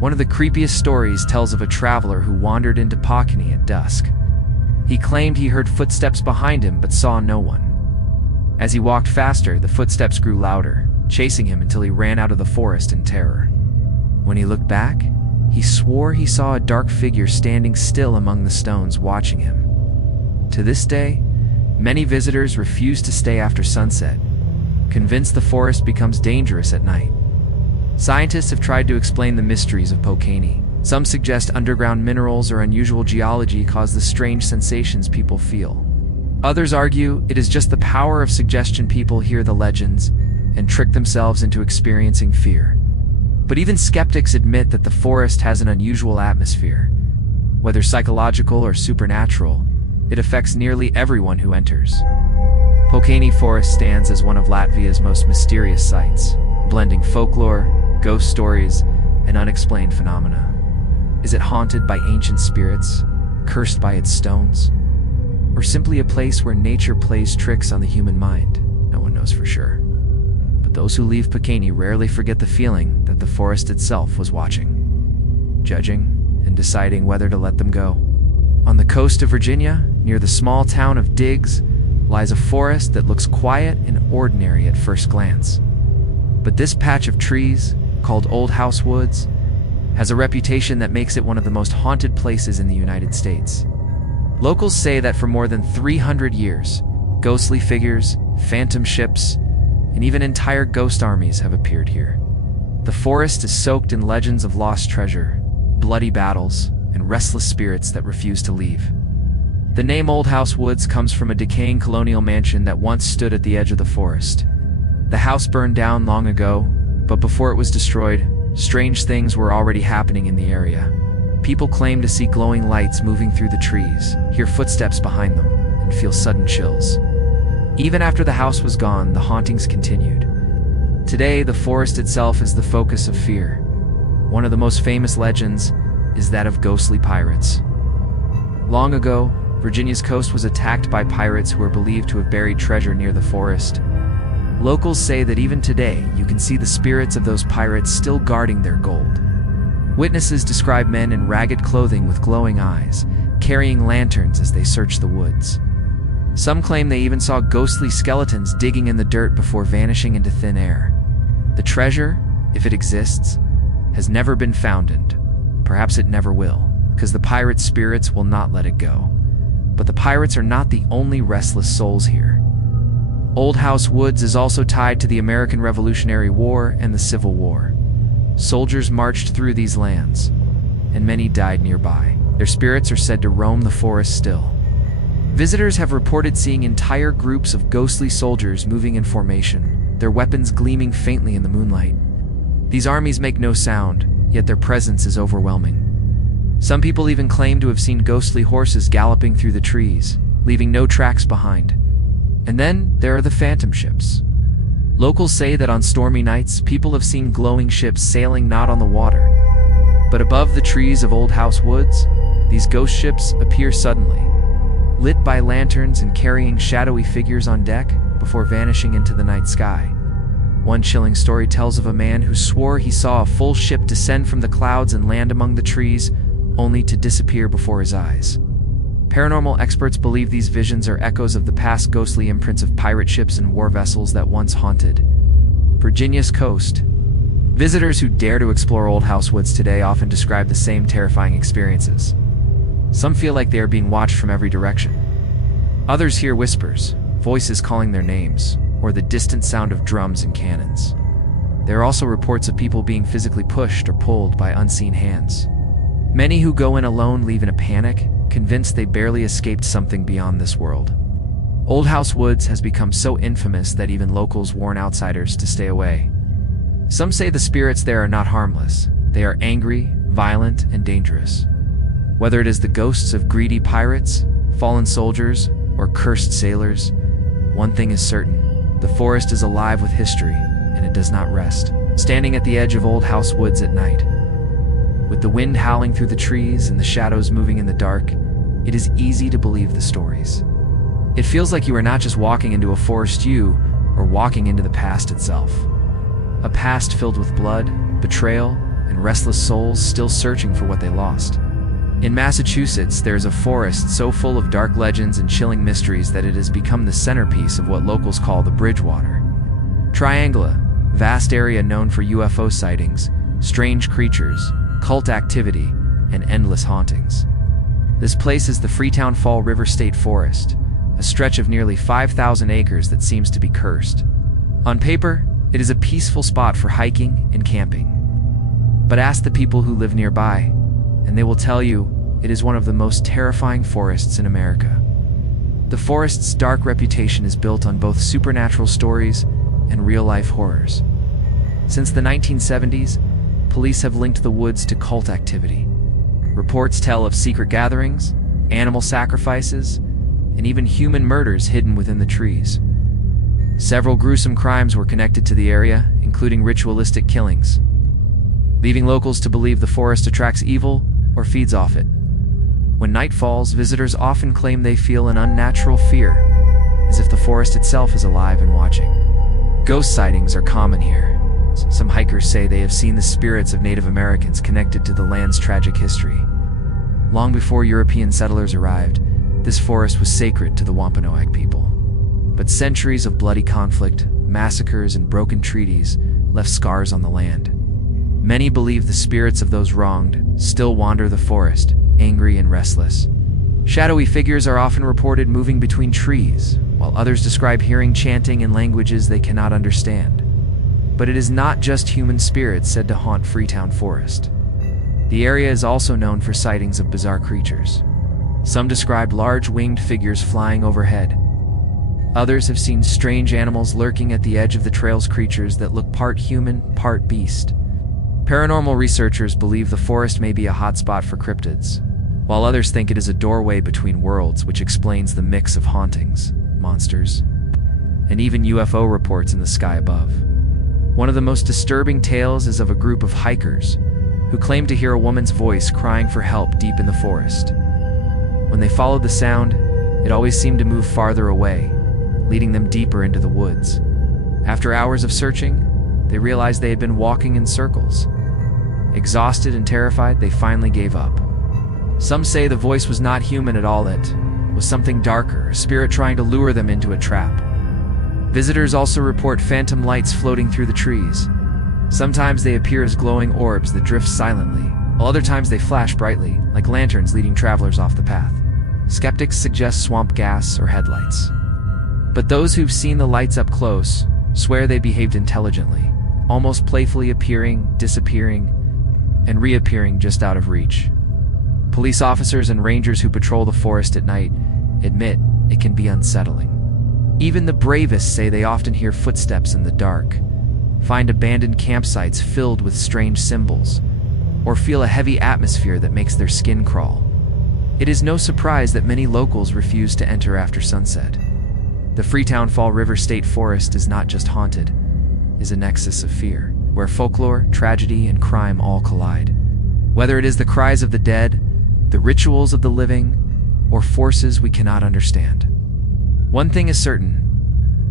One of the creepiest stories tells of a traveler who wandered into Pokani at dusk. He claimed he heard footsteps behind him but saw no one. As he walked faster, the footsteps grew louder, chasing him until he ran out of the forest in terror. When he looked back, he swore he saw a dark figure standing still among the stones watching him. To this day, many visitors refuse to stay after sunset, convinced the forest becomes dangerous at night. Scientists have tried to explain the mysteries of Pokani. Some suggest underground minerals or unusual geology cause the strange sensations people feel. Others argue it is just the power of suggestion. People hear the legends and trick themselves into experiencing fear. But even skeptics admit that the forest has an unusual atmosphere. Whether psychological or supernatural, it affects nearly everyone who enters. Pokani Forest stands as one of Latvia's most mysterious sites, blending folklore, ghost stories, and unexplained phenomena. Is it haunted by ancient spirits, cursed by its stones, or simply a place where nature plays tricks on the human mind? No one knows for sure. But those who leave Pokani rarely forget the feeling that the forest itself was watching, judging, and deciding whether to let them go. On the coast of Virginia, near the small town of Diggs, lies a forest that looks quiet and ordinary at first glance. But this patch of trees, called Old House Woods, has a reputation that makes it one of the most haunted places in the United States. Locals say that for more than 300 years, ghostly figures, phantom ships, and even entire ghost armies have appeared here. The forest is soaked in legends of lost treasure, bloody battles, and restless spirits that refuse to leave. The name Old House Woods comes from a decaying colonial mansion that once stood at the edge of the forest. The house burned down long ago, but before it was destroyed, strange things were already happening in the area. People claim to see glowing lights moving through the trees, hear footsteps behind them, and feel sudden chills. Even after the house was gone, the hauntings continued. Today, the forest itself is the focus of fear. One of the most famous legends is that of ghostly pirates. Long ago, Virginia's coast was attacked by pirates who are believed to have buried treasure near the forest. Locals say that even today, you can see the spirits of those pirates still guarding their gold. Witnesses describe men in ragged clothing with glowing eyes, carrying lanterns as they search the woods. Some claim they even saw ghostly skeletons digging in the dirt before vanishing into thin air. The treasure, if it exists, has never been found, and perhaps it never will, because the pirate spirits will not let it go. But the pirates are not the only restless souls here. Old House Woods is also tied to the American Revolutionary War and the Civil War. Soldiers marched through these lands, and many died nearby. Their spirits are said to roam the forest still. Visitors have reported seeing entire groups of ghostly soldiers moving in formation, their weapons gleaming faintly in the moonlight. These armies make no sound, yet their presence is overwhelming. Some people even claim to have seen ghostly horses galloping through the trees, leaving no tracks behind. And then there are the phantom ships. Locals say that on stormy nights, people have seen glowing ships sailing not on the water, but above the trees of Old House Woods. These ghost ships appear suddenly, lit by lanterns and carrying shadowy figures on deck before vanishing into the night sky. One chilling story tells of a man who swore he saw a full ship descend from the clouds and land among the trees, only to disappear before his eyes. Paranormal experts believe these visions are echoes of the past ghostly imprints of pirate ships and war vessels that once haunted Virginia's coast. Visitors who dare to explore Old House Woods today often describe the same terrifying experiences. Some feel like they are being watched from every direction. Others hear whispers, voices calling their names, or the distant sound of drums and cannons. There are also reports of people being physically pushed or pulled by unseen hands. Many who go in alone leave in a panic, convinced they barely escaped something beyond this world. Old House Woods has become so infamous that even locals warn outsiders to stay away. Some say the spirits there are not harmless. They are angry, violent, and dangerous. Whether it is the ghosts of greedy pirates, fallen soldiers, or cursed sailors, one thing is certain: the forest is alive with history, and it does not rest. Standing at the edge of Old House Woods at night, with the wind howling through the trees and the shadows moving in the dark, it is easy to believe the stories. It feels like you are not just walking into a forest, you are walking into the past itself. A past filled with blood, betrayal, and restless souls still searching for what they lost. In Massachusetts, there is a forest so full of dark legends and chilling mysteries that it has become the centerpiece of what locals call the Bridgewater Triangle, vast area known for UFO sightings, strange creatures, cult activity, and endless hauntings. This place is the Freetown Fall River State Forest, a stretch of nearly 5,000 acres that seems to be cursed. On paper, it is a peaceful spot for hiking and camping. But ask the people who live nearby, and they will tell you it is one of the most terrifying forests in America. The forest's dark reputation is built on both supernatural stories and real-life horrors. Since the 1970s, police have linked the woods to cult activity. Reports tell of secret gatherings, animal sacrifices, and even human murders hidden within the trees. Several gruesome crimes were connected to the area, including ritualistic killings, leaving locals to believe the forest attracts evil or feeds off it. When night falls, visitors often claim they feel an unnatural fear, as if the forest itself is alive and watching. Ghost sightings are common here. Some hikers say they have seen the spirits of Native Americans connected to the land's tragic history. Long before European settlers arrived, this forest was sacred to the Wampanoag people. But centuries of bloody conflict, massacres, and broken treaties left scars on the land. Many believe the spirits of those wronged still wander the forest, angry and restless. Shadowy figures are often reported moving between trees, while others describe hearing chanting in languages they cannot understand. But it is not just human spirits said to haunt Freetown Forest. The area is also known for sightings of bizarre creatures. Some describe large winged figures flying overhead. Others have seen strange animals lurking at the edge of the trails, creatures that look part human, part beast. Paranormal researchers believe the forest may be a hotspot for cryptids, while others think it is a doorway between worlds, which explains the mix of hauntings, monsters, and even UFO reports in the sky above. One of the most disturbing tales is of a group of hikers who claim to hear a woman's voice crying for help deep in the forest. When they followed the sound, it always seemed to move farther away, leading them deeper into the woods. After hours of searching, they realized they had been walking in circles. Exhausted and terrified, they finally gave up. Some say the voice was not human at all, it was something darker, a spirit trying to lure them into a trap. Visitors also report phantom lights floating through the trees. Sometimes they appear as glowing orbs that drift silently, while other times they flash brightly, like lanterns leading travelers off the path. Skeptics suggest swamp gas or headlights. But those who've seen the lights up close swear they behaved intelligently, almost playfully appearing, disappearing, and reappearing just out of reach. Police officers and rangers who patrol the forest at night admit it can be unsettling. Even the bravest say they often hear footsteps in the dark, find abandoned campsites filled with strange symbols, or feel a heavy atmosphere that makes their skin crawl. It is no surprise that many locals refuse to enter after sunset. The Freetown Fall River State Forest is not just haunted, it is a nexus of fear, where folklore, tragedy, and crime all collide. Whether it is the cries of the dead, the rituals of the living, or forces we cannot understand. One thing is certain,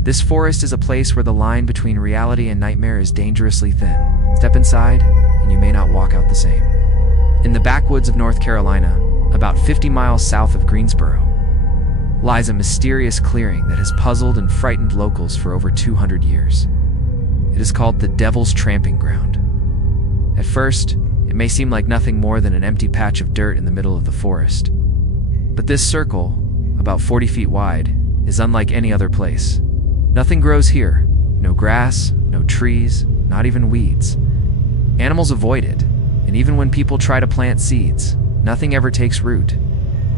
this forest is a place where the line between reality and nightmare is dangerously thin. Step inside, and you may not walk out the same. In the backwoods of North Carolina, about 50 miles south of Greensboro, lies a mysterious clearing that has puzzled and frightened locals for over 200 years. It is called the Devil's Tramping Ground. At first, it may seem like nothing more than an empty patch of dirt in the middle of the forest. But this circle, about 40 feet wide, is unlike any other place. Nothing grows here. No grass, no trees, not even weeds. Animals avoid it, and even when people try to plant seeds, nothing ever takes root.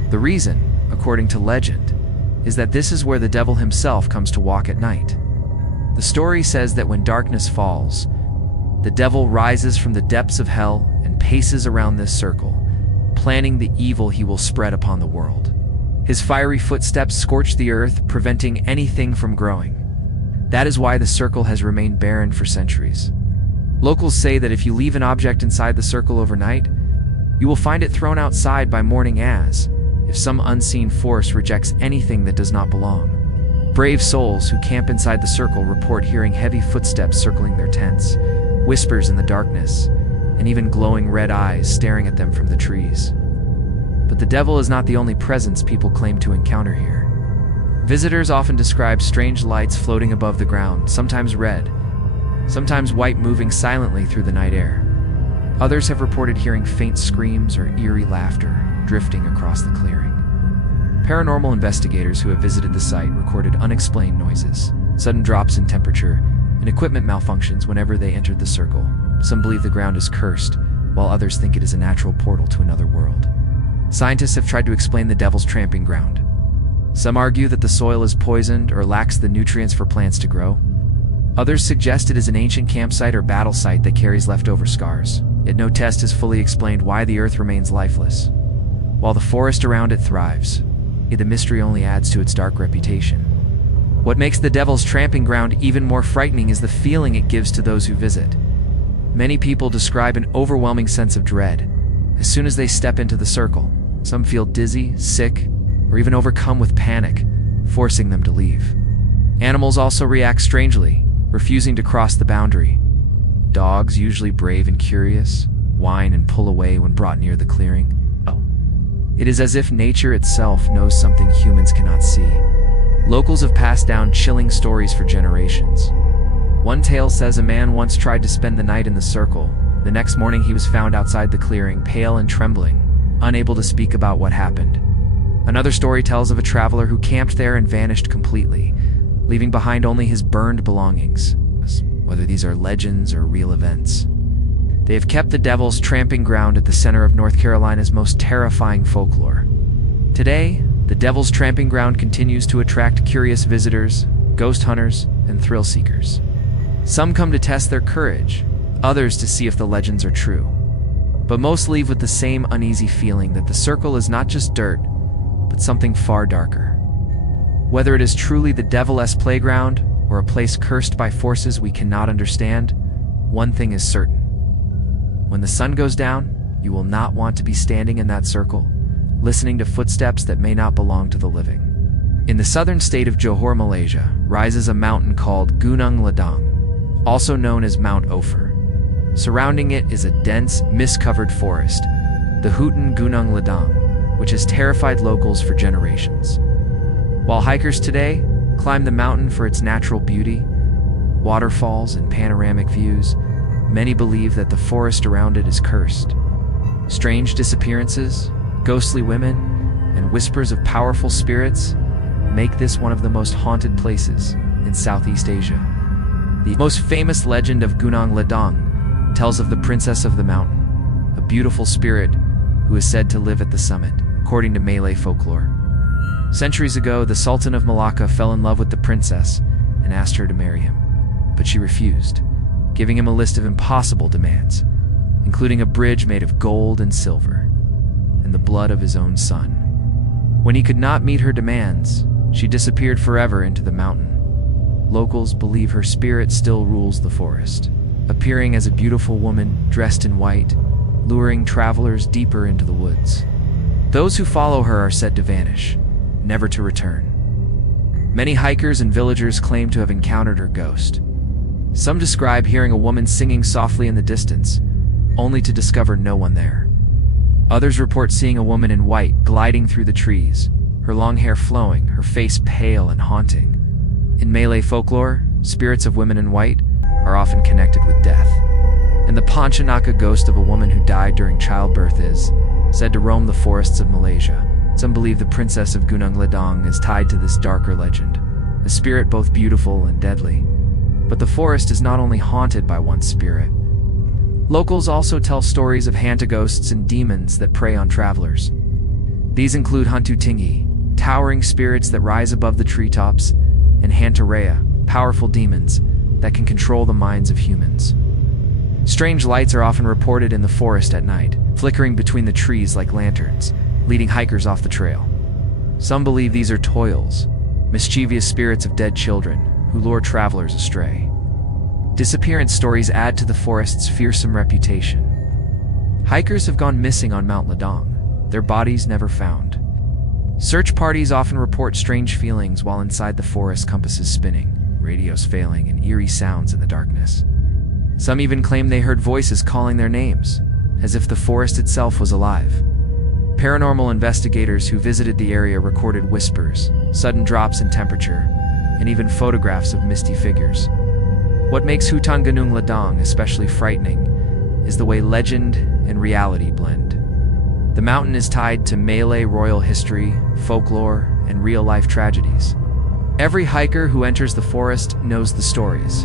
The reason, according to legend, is that this is where the devil himself comes to walk at night. The story says that when darkness falls, the devil rises from the depths of hell and paces around this circle, planning the evil he will spread upon the world. His fiery footsteps scorch the earth, preventing anything from growing. That is why the circle has remained barren for centuries. Locals say that if you leave an object inside the circle overnight, you will find it thrown outside by morning, as if some unseen force rejects anything that does not belong. Brave souls who camp inside the circle report hearing heavy footsteps circling their tents, whispers in the darkness, and even glowing red eyes staring at them from the trees. But the devil is not the only presence people claim to encounter here. Visitors often describe strange lights floating above the ground, sometimes red, sometimes white, moving silently through the night air. Others have reported hearing faint screams or eerie laughter drifting across the clearing. Paranormal investigators who have visited the site recorded unexplained noises, sudden drops in temperature, and equipment malfunctions whenever they entered the circle. Some believe the ground is cursed, while others think it is a natural portal to another world. Scientists have tried to explain the Devil's Tramping Ground. Some argue that the soil is poisoned or lacks the nutrients for plants to grow. Others suggest it is an ancient campsite or battle site that carries leftover scars. Yet no test has fully explained why the earth remains lifeless, while the forest around it thrives. Yet the mystery only adds to its dark reputation. What makes the Devil's Tramping Ground even more frightening is the feeling it gives to those who visit. Many people describe an overwhelming sense of dread as soon as they step into the circle. Some feel dizzy, sick, or even overcome with panic, forcing them to leave. Animals also react strangely, refusing to cross the boundary. Dogs, usually brave and curious, whine and pull away when brought near the clearing. It is as if nature itself knows something humans cannot see. Locals have passed down chilling stories for generations. One tale says a man once tried to spend the night in the circle, The next morning he was found outside the clearing, pale and trembling, unable to speak about what happened. Another story tells of a traveler who camped there and vanished completely, leaving behind only his burned belongings, whether these are legends or real events. They have kept the devil's tramping ground at the center of North Carolina's most terrifying folklore. Today, the Devil's Tramping Ground continues to attract curious visitors, ghost hunters, and thrill seekers. Some come to test their courage, others to see if the legends are true. But most leave with the same uneasy feeling that the circle is not just dirt, but something far darker. Whether it is truly the devil's playground or a place cursed by forces we cannot understand, one thing is certain. When the sun goes down, you will not want to be standing in that circle, listening to footsteps that may not belong to the living. In the southern state of Johor, Malaysia, rises a mountain called Gunung Ledang, also known as Mount Ophir. Surrounding it is a dense, mist-covered forest, the Hutan Gunung Ledang, which has terrified locals for generations. While hikers today climb the mountain for its natural beauty, waterfalls, and panoramic views, many believe that the forest around it is cursed. Strange disappearances, ghostly women, and whispers of powerful spirits make this one of the most haunted places in Southeast Asia. The most famous legend of Gunung Ledang tells of the Princess of the Mountain, a beautiful spirit who is said to live at the summit, according to Malay folklore. Centuries ago, the Sultan of Malacca fell in love with the princess and asked her to marry him, but she refused, giving him a list of impossible demands, including a bridge made of gold and silver, and the blood of his own son. When he could not meet her demands, she disappeared forever into the mountain. Locals believe her spirit still rules the forest, appearing as a beautiful woman dressed in white, luring travelers deeper into the woods. Those who follow her are said to vanish, never to return. Many hikers and villagers claim to have encountered her ghost. Some describe hearing a woman singing softly in the distance, only to discover no one there. Others report seeing a woman in white gliding through the trees, her long hair flowing, her face pale and haunting. In Malay folklore, spirits of women in white are often connected with death, and the Panchanaka ghost of a woman who died during childbirth is said to roam the forests of Malaysia. Some believe the Princess of Gunung Ledang is tied to this darker legend, a spirit both beautiful and deadly. But the forest is not only haunted by one spirit. Locals also tell stories of hanta ghosts and demons that prey on travelers. These include hantu tinggi, towering spirits that rise above the treetops, and hanta raya, powerful demons that can control the minds of humans. Strange lights are often reported in the forest at night, flickering between the trees like lanterns, leading hikers off the trail. Some believe these are toils, mischievous spirits of dead children who lure travelers astray. Disappearance stories add to the forest's fearsome reputation. Hikers have gone missing on Mount Ledang, their bodies never found. Search parties often report strange feelings while inside the forest, compasses spinning, radios failing, and eerie sounds in the darkness. Some even claim they heard voices calling their names, as if the forest itself was alive. Paranormal investigators who visited the area recorded whispers, sudden drops in temperature, and even photographs of misty figures. What makes Hutan Gunung Ledang especially frightening is the way legend and reality blend. The mountain is tied to Malay royal history, folklore, and real-life tragedies. Every hiker who enters the forest knows the stories,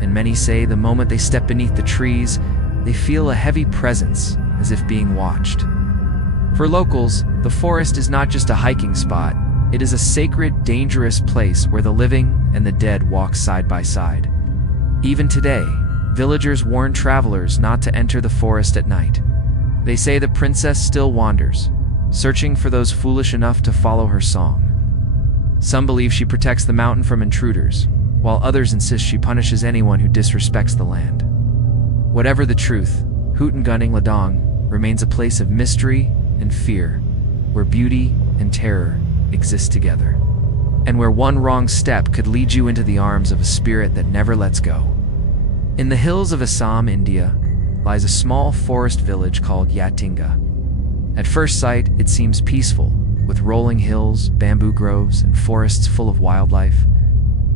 and many say the moment they step beneath the trees, they feel a heavy presence, as if being watched. For locals, the forest is not just a hiking spot, it is a sacred, dangerous place where the living and the dead walk side by side. Even today, villagers warn travelers not to enter the forest at night. They say the princess still wanders, searching for those foolish enough to follow her song. Some believe she protects the mountain from intruders, while others insist she punishes anyone who disrespects the land. Whatever the truth, Hutan Gunung Ledang remains a place of mystery and fear, where beauty and terror exist together, and where one wrong step could lead you into the arms of a spirit that never lets go. In the hills of Assam, India, lies a small forest village called Yatinga. At first sight, it seems peaceful, with rolling hills, bamboo groves, and forests full of wildlife.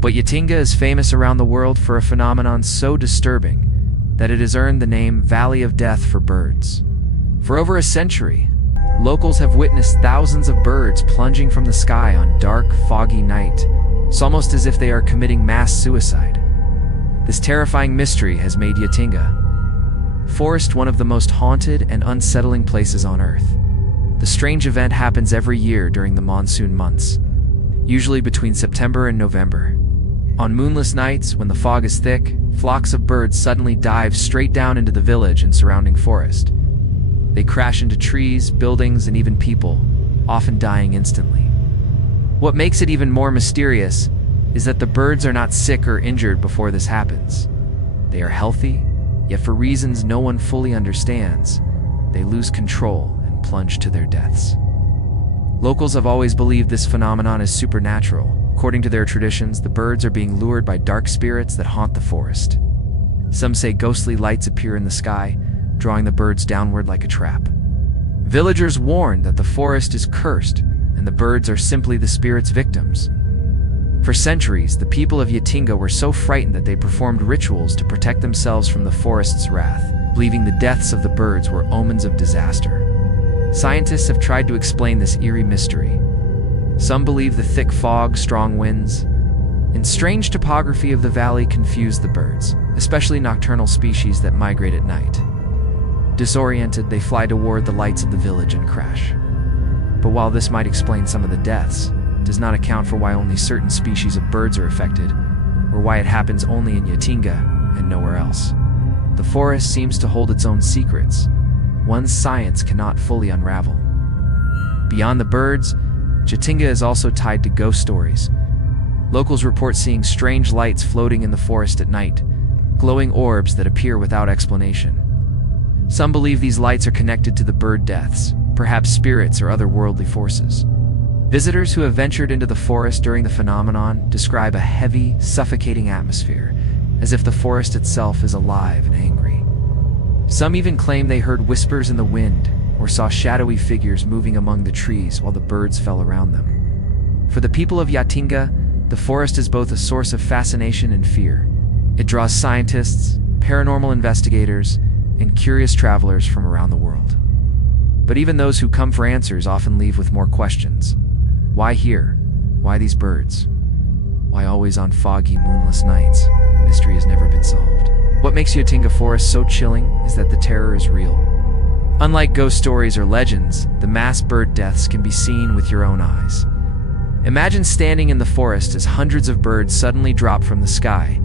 But Yatinga is famous around the world for a phenomenon so disturbing, that it has earned the name Valley of Death for birds. For over a century, locals have witnessed thousands of birds plunging from the sky on dark, foggy night. It's almost as if they are committing mass suicide. This terrifying mystery has made Yatinga Forest one of the most haunted and unsettling places on Earth. The strange event happens every year during the monsoon months, usually between September and November. On moonless nights, when the fog is thick, flocks of birds suddenly dive straight down into the village and surrounding forest. They crash into trees, buildings, and even people, often dying instantly. What makes it even more mysterious is that the birds are not sick or injured before this happens. They are healthy, yet for reasons no one fully understands, they lose control and plunge to their deaths. Locals have always believed this phenomenon is supernatural. According to their traditions, the birds are being lured by dark spirits that haunt the forest. Some say ghostly lights appear in the sky, drawing the birds downward like a trap. Villagers warn that the forest is cursed and the birds are simply the spirits' victims. For centuries, the people of Yatinga were so frightened that they performed rituals to protect themselves from the forest's wrath, believing the deaths of the birds were omens of disaster. Scientists have tried to explain this eerie mystery. Some believe the thick fog, strong winds, and strange topography of the valley confuse the birds, especially nocturnal species that migrate at night. Disoriented, they fly toward the lights of the village and crash. But while this might explain some of the deaths, it does not account for why only certain species of birds are affected, or why it happens only in Yatinga and nowhere else. The forest seems to hold its own secrets, ones science cannot fully unravel. Beyond the birds, Yatinga is also tied to ghost stories. Locals report seeing strange lights floating in the forest at night, glowing orbs that appear without explanation. Some believe these lights are connected to the bird deaths, perhaps spirits or otherworldly forces. Visitors who have ventured into the forest during the phenomenon describe a heavy, suffocating atmosphere, as if the forest itself is alive and angry. Some even claim they heard whispers in the wind or saw shadowy figures moving among the trees while the birds fell around them. For the people of Yatinga, the forest is both a source of fascination and fear. It draws scientists, paranormal investigators, and curious travelers from around the world. But even those who come for answers often leave with more questions. Why here? Why these birds? Why always on foggy, moonless nights? The mystery has never been solved. What makes Yatinga Forest so chilling is that the terror is real. Unlike ghost stories or legends, the mass bird deaths can be seen with your own eyes. Imagine standing in the forest as hundreds of birds suddenly drop from the sky,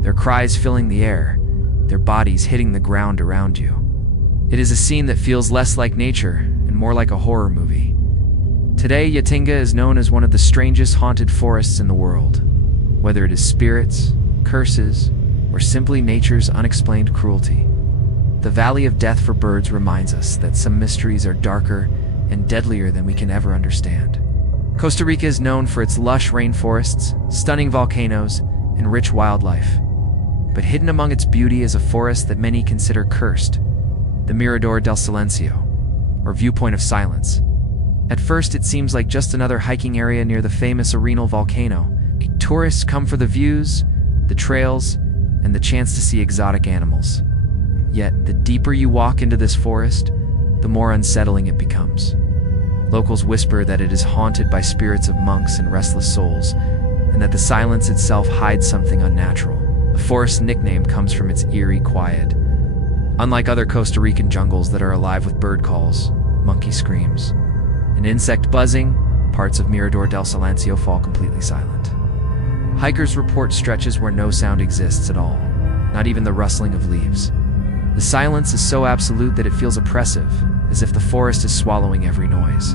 their cries filling the air, their bodies hitting the ground around you. It is a scene that feels less like nature and more like a horror movie. Today, Yatinga is known as one of the strangest haunted forests in the world. Whether it is spirits, curses, or simply nature's unexplained cruelty, the Valley of Death for birds reminds us that some mysteries are darker and deadlier than we can ever understand. Costa Rica is known for its lush rainforests, stunning volcanoes, and rich wildlife. But hidden among its beauty is a forest that many consider cursed, the Mirador del Silencio, or Viewpoint of Silence. At first, it seems like just another hiking area near the famous Arenal volcano. Tourists come for the views, the trails, and the chance to see exotic animals. Yet, the deeper you walk into this forest, the more unsettling it becomes. Locals whisper that it is haunted by spirits of monks and restless souls, and that the silence itself hides something unnatural. The forest's nickname comes from its eerie quiet. Unlike other Costa Rican jungles that are alive with bird calls, monkey screams, and insect buzzing, parts of Mirador del Silencio fall completely silent. Hikers report stretches where no sound exists at all, not even the rustling of leaves. The silence is so absolute that it feels oppressive, as if the forest is swallowing every noise.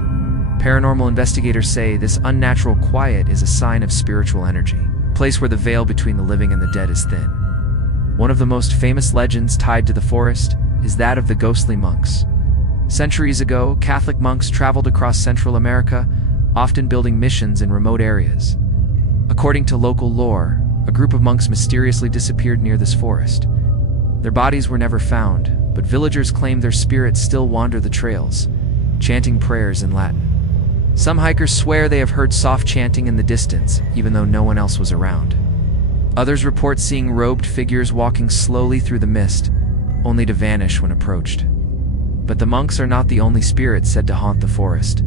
Paranormal investigators say this unnatural quiet is a sign of spiritual energy, a place where the veil between the living and the dead is thin. One of the most famous legends tied to the forest is that of the ghostly monks. Centuries ago, Catholic monks traveled across Central America, often building missions in remote areas. According to local lore, a group of monks mysteriously disappeared near this forest. Their bodies were never found, but villagers claim their spirits still wander the trails, chanting prayers in Latin. Some hikers swear they have heard soft chanting in the distance, even though no one else was around. Others report seeing robed figures walking slowly through the mist, only to vanish when approached. But the monks are not the only spirits said to haunt the forest.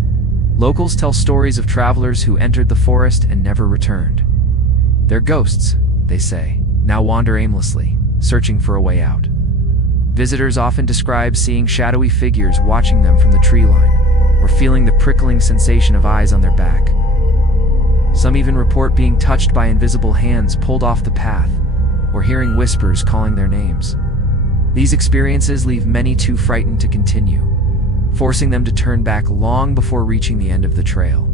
Locals tell stories of travelers who entered the forest and never returned. Their ghosts, they say, now wander aimlessly, searching for a way out. Visitors often describe seeing shadowy figures watching them from the tree line, or feeling the prickling sensation of eyes on their back. Some even report being touched by invisible hands pulled off the path, or hearing whispers calling their names. These experiences leave many too frightened to continue, forcing them to turn back long before reaching the end of the trail.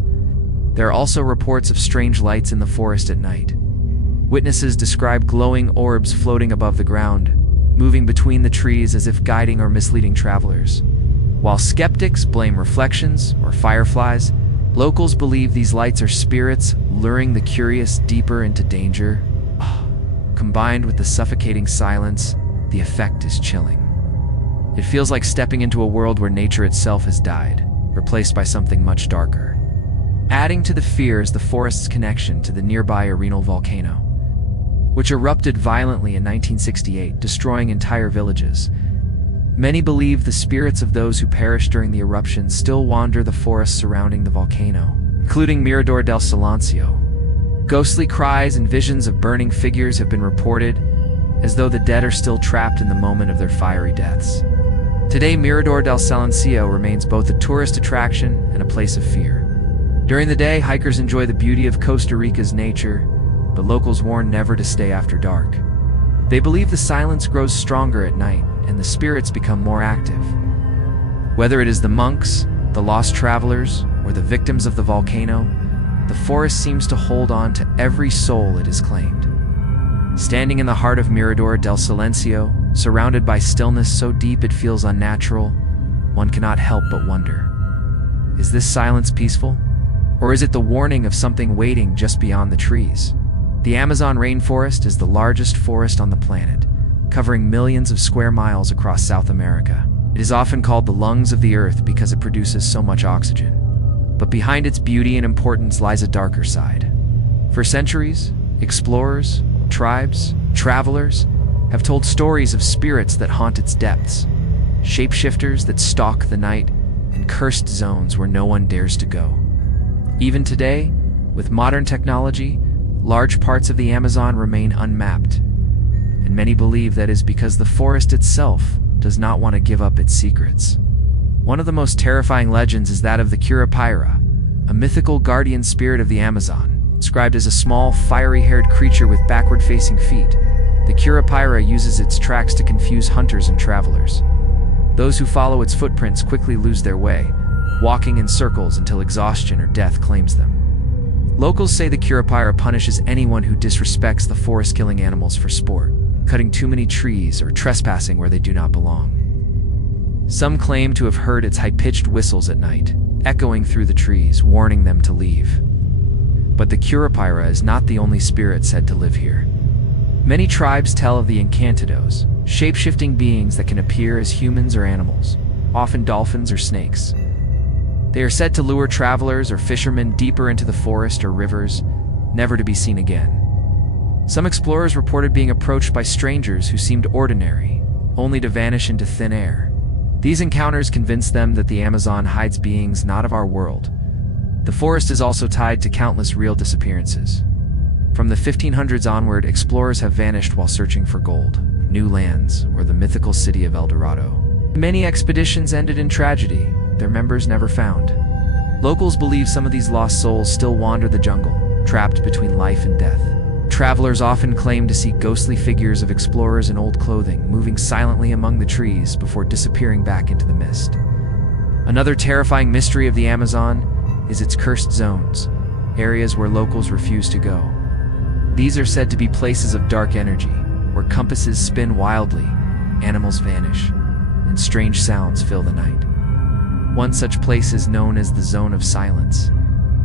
There are also reports of strange lights in the forest at night. Witnesses describe glowing orbs floating above the ground, moving between the trees as if guiding or misleading travelers. While skeptics blame reflections or fireflies, locals believe these lights are spirits luring the curious deeper into danger. Combined with the suffocating silence, the effect is chilling. It feels like stepping into a world where nature itself has died, replaced by something much darker. Adding to the fear is the forest's connection to the nearby Arenal volcano, which erupted violently in 1968, destroying entire villages. Many believe the spirits of those who perished during the eruption still wander the forests surrounding the volcano, including Mirador del Silencio. Ghostly cries and visions of burning figures have been reported, as though the dead are still trapped in the moment of their fiery deaths. Today, Mirador del Silencio remains both a tourist attraction and a place of fear. During the day, hikers enjoy the beauty of Costa Rica's nature, but locals warn never to stay after dark. They believe the silence grows stronger at night, and the spirits become more active. Whether it is the monks, the lost travelers, or the victims of the volcano, the forest seems to hold on to every soul it has claimed. Standing in the heart of Mirador del Silencio, surrounded by stillness so deep it feels unnatural, one cannot help but wonder, is this silence peaceful? Or is it the warning of something waiting just beyond the trees? The Amazon rainforest is the largest forest on the planet, covering millions of square miles across South America. It is often called the lungs of the earth because it produces so much oxygen. But behind its beauty and importance lies a darker side. For centuries, explorers, tribes, travelers have told stories of spirits that haunt its depths, shapeshifters that stalk the night, and cursed zones where no one dares to go. Even today, with modern technology, large parts of the Amazon remain unmapped, and many believe that is because the forest itself does not want to give up its secrets. One of the most terrifying legends is that of the Curupira, a mythical guardian spirit of the Amazon. Described as a small, fiery-haired creature with backward-facing feet, the Curupira uses its tracks to confuse hunters and travelers. Those who follow its footprints quickly lose their way, walking in circles until exhaustion or death claims them. Locals say the Curupira punishes anyone who disrespects the forest, killing animals for sport, cutting too many trees, or trespassing where they do not belong. Some claim to have heard its high-pitched whistles at night, echoing through the trees, warning them to leave. But the Curupira is not the only spirit said to live here. Many tribes tell of the Encantados, shape-shifting beings that can appear as humans or animals, often dolphins or snakes. They are said to lure travelers or fishermen deeper into the forest or rivers, never to be seen again. Some explorers reported being approached by strangers who seemed ordinary, only to vanish into thin air. These encounters convinced them that the Amazon hides beings not of our world. The forest is also tied to countless real disappearances. From the 1500s onward, explorers have vanished while searching for gold, new lands, or the mythical city of El Dorado. Many expeditions ended in tragedy, their members never found. Locals believe some of these lost souls still wander the jungle, trapped between life and death. Travelers often claim to see ghostly figures of explorers in old clothing, moving silently among the trees before disappearing back into the mist. Another terrifying mystery of the Amazon is its cursed zones, areas where locals refuse to go. These are said to be places of dark energy, where compasses spin wildly, animals vanish, and strange sounds fill the night. One such place is known as the Zone of Silence,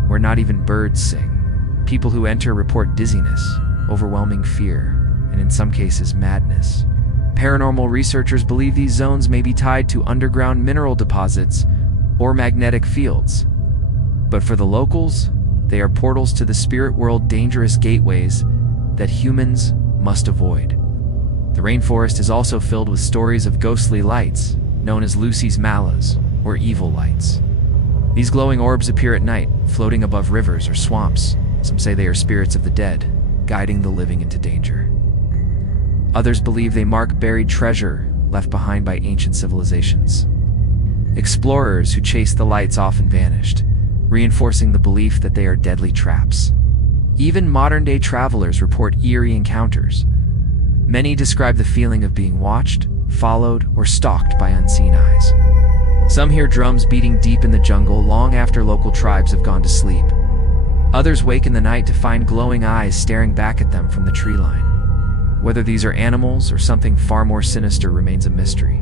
where not even birds sing. People who enter report dizziness, overwhelming fear, and in some cases madness. Paranormal researchers believe these zones may be tied to underground mineral deposits or magnetic fields. But for the locals, they are portals to the spirit world, dangerous gateways that humans must avoid. The rainforest is also filled with stories of ghostly lights, known as Lucy's Mallas, or evil lights. These glowing orbs appear at night, floating above rivers or swamps. Some say they are spirits of the dead, guiding the living into danger. Others believe they mark buried treasure left behind by ancient civilizations. Explorers who chased the lights often vanished, reinforcing the belief that they are deadly traps. Even modern-day travelers report eerie encounters. Many describe the feeling of being watched, followed, or stalked by unseen eyes. Some hear drums beating deep in the jungle long after local tribes have gone to sleep. Others wake in the night to find glowing eyes staring back at them from the tree line. Whether these are animals or something far more sinister remains a mystery.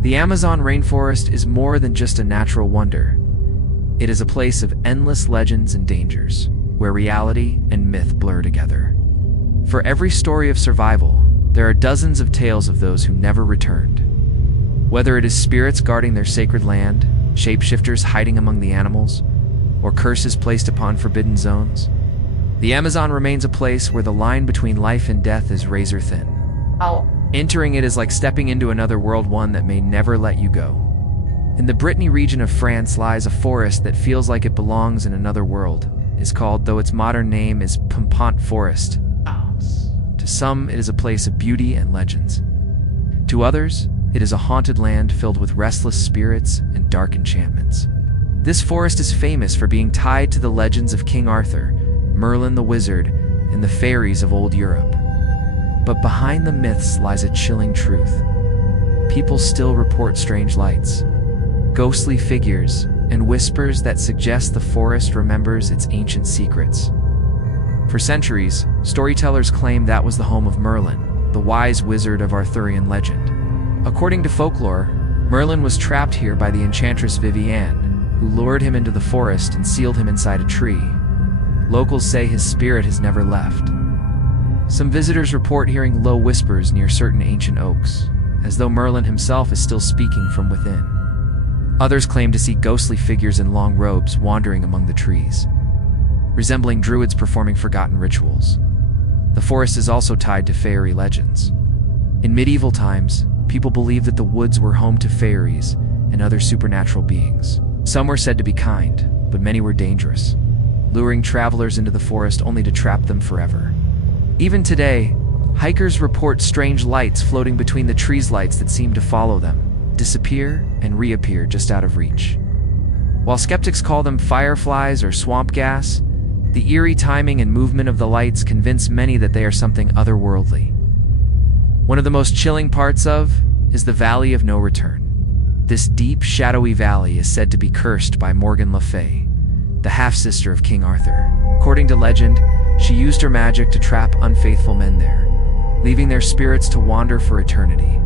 The Amazon rainforest is more than just a natural wonder. It is a place of endless legends and dangers, where reality and myth blur together. For every story of survival, there are dozens of tales of those who never returned. Whether it is spirits guarding their sacred land, shapeshifters hiding among the animals, or curses placed upon forbidden zones, the Amazon remains a place where the line between life and death is razor thin. Entering it is like stepping into another world, one that may never let you go. In the Brittany region of France lies a forest that feels like it belongs in another world. It's called, though its modern name is Pimpant Forest. To some, it is a place of beauty and legends. To others, it is a haunted land filled with restless spirits and dark enchantments. This forest is famous for being tied to the legends of King Arthur, Merlin the Wizard, and the fairies of old Europe. But behind the myths lies a chilling truth. People still report strange lights, ghostly figures, and whispers that suggest the forest remembers its ancient secrets. For centuries, storytellers claim that was the home of Merlin, the wise wizard of Arthurian legend. According to folklore, Merlin was trapped here by the enchantress Vivienne, who lured him into the forest and sealed him inside a tree. Locals say his spirit has never left. Some visitors report hearing low whispers near certain ancient oaks, as though Merlin himself is still speaking from within. Others claim to see ghostly figures in long robes wandering among the trees, resembling druids performing forgotten rituals. The forest is also tied to fairy legends. In medieval times, people believed that the woods were home to fairies and other supernatural beings. Some were said to be kind, but many were dangerous, luring travelers into the forest only to trap them forever. Even today, hikers report strange lights floating between the trees, lights that seem to follow them, disappear, and reappear just out of reach. While skeptics call them fireflies or swamp gas, the eerie timing and movement of the lights convince many that they are something otherworldly. One of the most chilling parts is the Valley of No Return. This deep, shadowy valley is said to be cursed by Morgan Le Fay, the half-sister of King Arthur. According to legend, she used her magic to trap unfaithful men there, leaving their spirits to wander for eternity.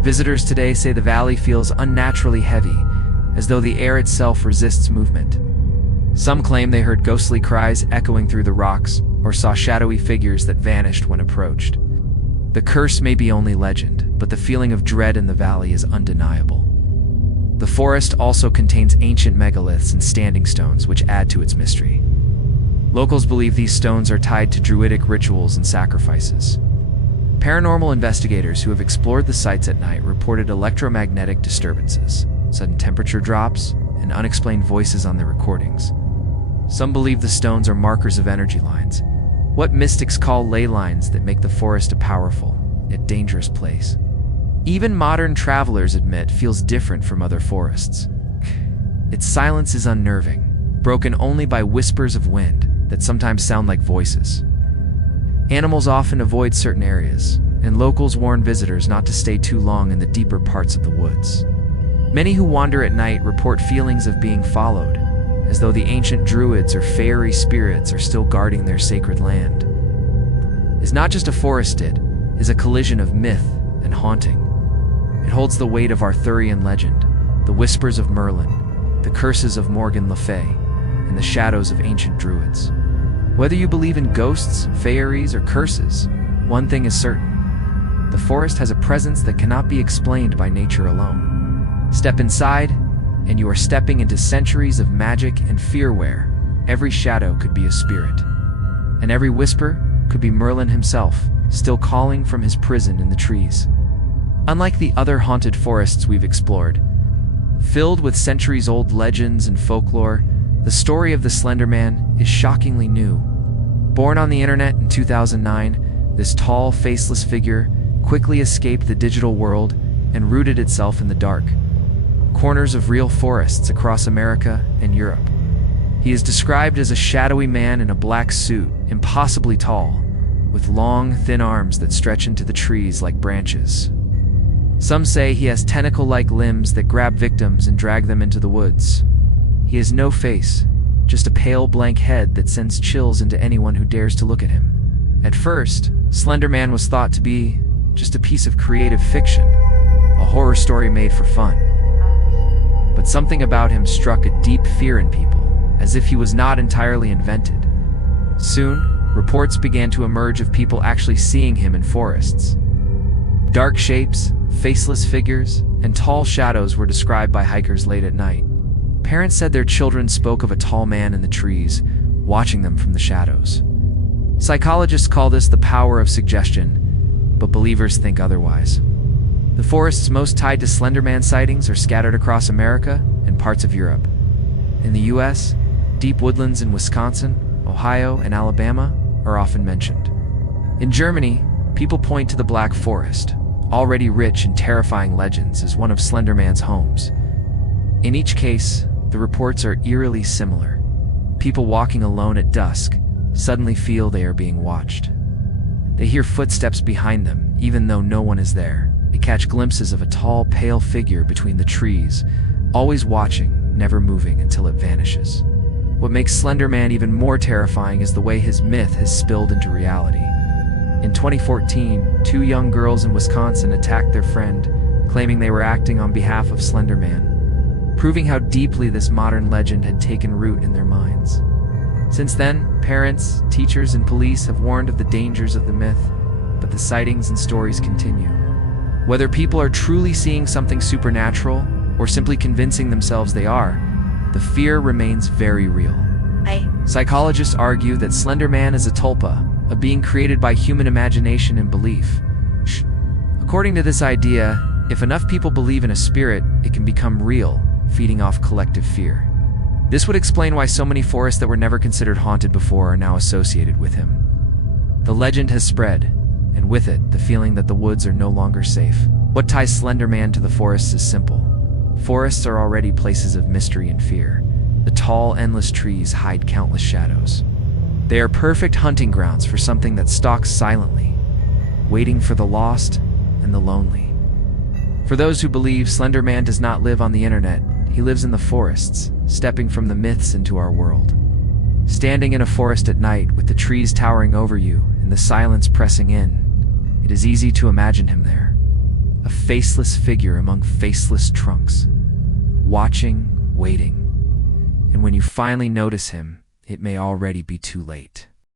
Visitors today say the valley feels unnaturally heavy, as though the air itself resists movement. Some claim they heard ghostly cries echoing through the rocks, or saw shadowy figures that vanished when approached. The curse may be only legend, but the feeling of dread in the valley is undeniable. The forest also contains ancient megaliths and standing stones which add to its mystery. Locals believe these stones are tied to druidic rituals and sacrifices. Paranormal investigators who have explored the sites at night reported electromagnetic disturbances, sudden temperature drops, and unexplained voices on their recordings. Some believe the stones are markers of energy lines, what mystics call ley lines that make the forest a powerful, yet dangerous place. Even modern travelers admit feels different from other forests. Its silence is unnerving, broken only by whispers of wind that sometimes sound like voices. Animals often avoid certain areas, and locals warn visitors not to stay too long in the deeper parts of the woods. Many who wander at night report feelings of being followed, as though the ancient druids or fairy spirits are still guarding their sacred land. It's not just a forest, it is a collision of myth and haunting. It holds the weight of Arthurian legend, the whispers of Merlin, the curses of Morgan Le Fay, and the shadows of ancient druids. Whether you believe in ghosts, fairies, or curses, one thing is certain: the forest has a presence that cannot be explained by nature alone. Step inside, and you are stepping into centuries of magic and fear where every shadow could be a spirit, and every whisper could be Merlin himself, still calling from his prison in the trees. Unlike the other haunted forests we've explored, filled with centuries-old legends and folklore, the story of the Slender Man is shockingly new. Born on the internet in 2009, this tall, faceless figure quickly escaped the digital world and rooted itself in the dark corners of real forests across America and Europe. He is described as a shadowy man in a black suit, impossibly tall, with long, thin arms that stretch into the trees like branches. Some say he has tentacle-like limbs that grab victims and drag them into the woods. He has no face, just a pale, blank head that sends chills into anyone who dares to look at him. At first, Slender Man was thought to be just a piece of creative fiction, a horror story made for fun. But something about him struck a deep fear in people, as if he was not entirely invented. Soon, reports began to emerge of people actually seeing him in forests. Dark shapes, faceless figures, and tall shadows were described by hikers late at night. Parents said their children spoke of a tall man in the trees, watching them from the shadows. Psychologists call this the power of suggestion, but believers think otherwise. The forests most tied to Slender Man sightings are scattered across America and parts of Europe. In the US, deep woodlands in Wisconsin, Ohio, and Alabama are often mentioned. In Germany, people point to the Black Forest, already rich in terrifying legends, as one of Slender Man's homes. In each case, the reports are eerily similar. People walking alone at dusk suddenly feel they are being watched. They hear footsteps behind them, even though no one is there. They catch glimpses of a tall, pale figure between the trees, always watching, never moving until it vanishes. What makes Slender Man even more terrifying is the way his myth has spilled into reality. In 2014, two young girls in Wisconsin attacked their friend, claiming they were acting on behalf of Slender Man, proving how deeply this modern legend had taken root in their minds. Since then, parents, teachers, and police have warned of the dangers of the myth, but the sightings and stories continue. Whether people are truly seeing something supernatural or simply convincing themselves they are, the fear remains very real. Psychologists argue that Slender Man is a tulpa, a being created by human imagination and belief. According to this idea, if enough people believe in a spirit, it can become real, feeding off collective fear. This would explain why so many forests that were never considered haunted before are now associated with him. The legend has spread, and with it, the feeling that the woods are no longer safe. What ties Slender Man to the forests is simple. Forests are already places of mystery and fear. The tall, endless trees hide countless shadows. They are perfect hunting grounds for something that stalks silently, waiting for the lost and the lonely. For those who believe Slender Man does not live on the internet, he lives in the forests, stepping from the myths into our world. Standing in a forest at night with the trees towering over you and the silence pressing in, it is easy to imagine him there. A faceless figure among faceless trunks, watching, waiting. And when you finally notice him, it may already be too late.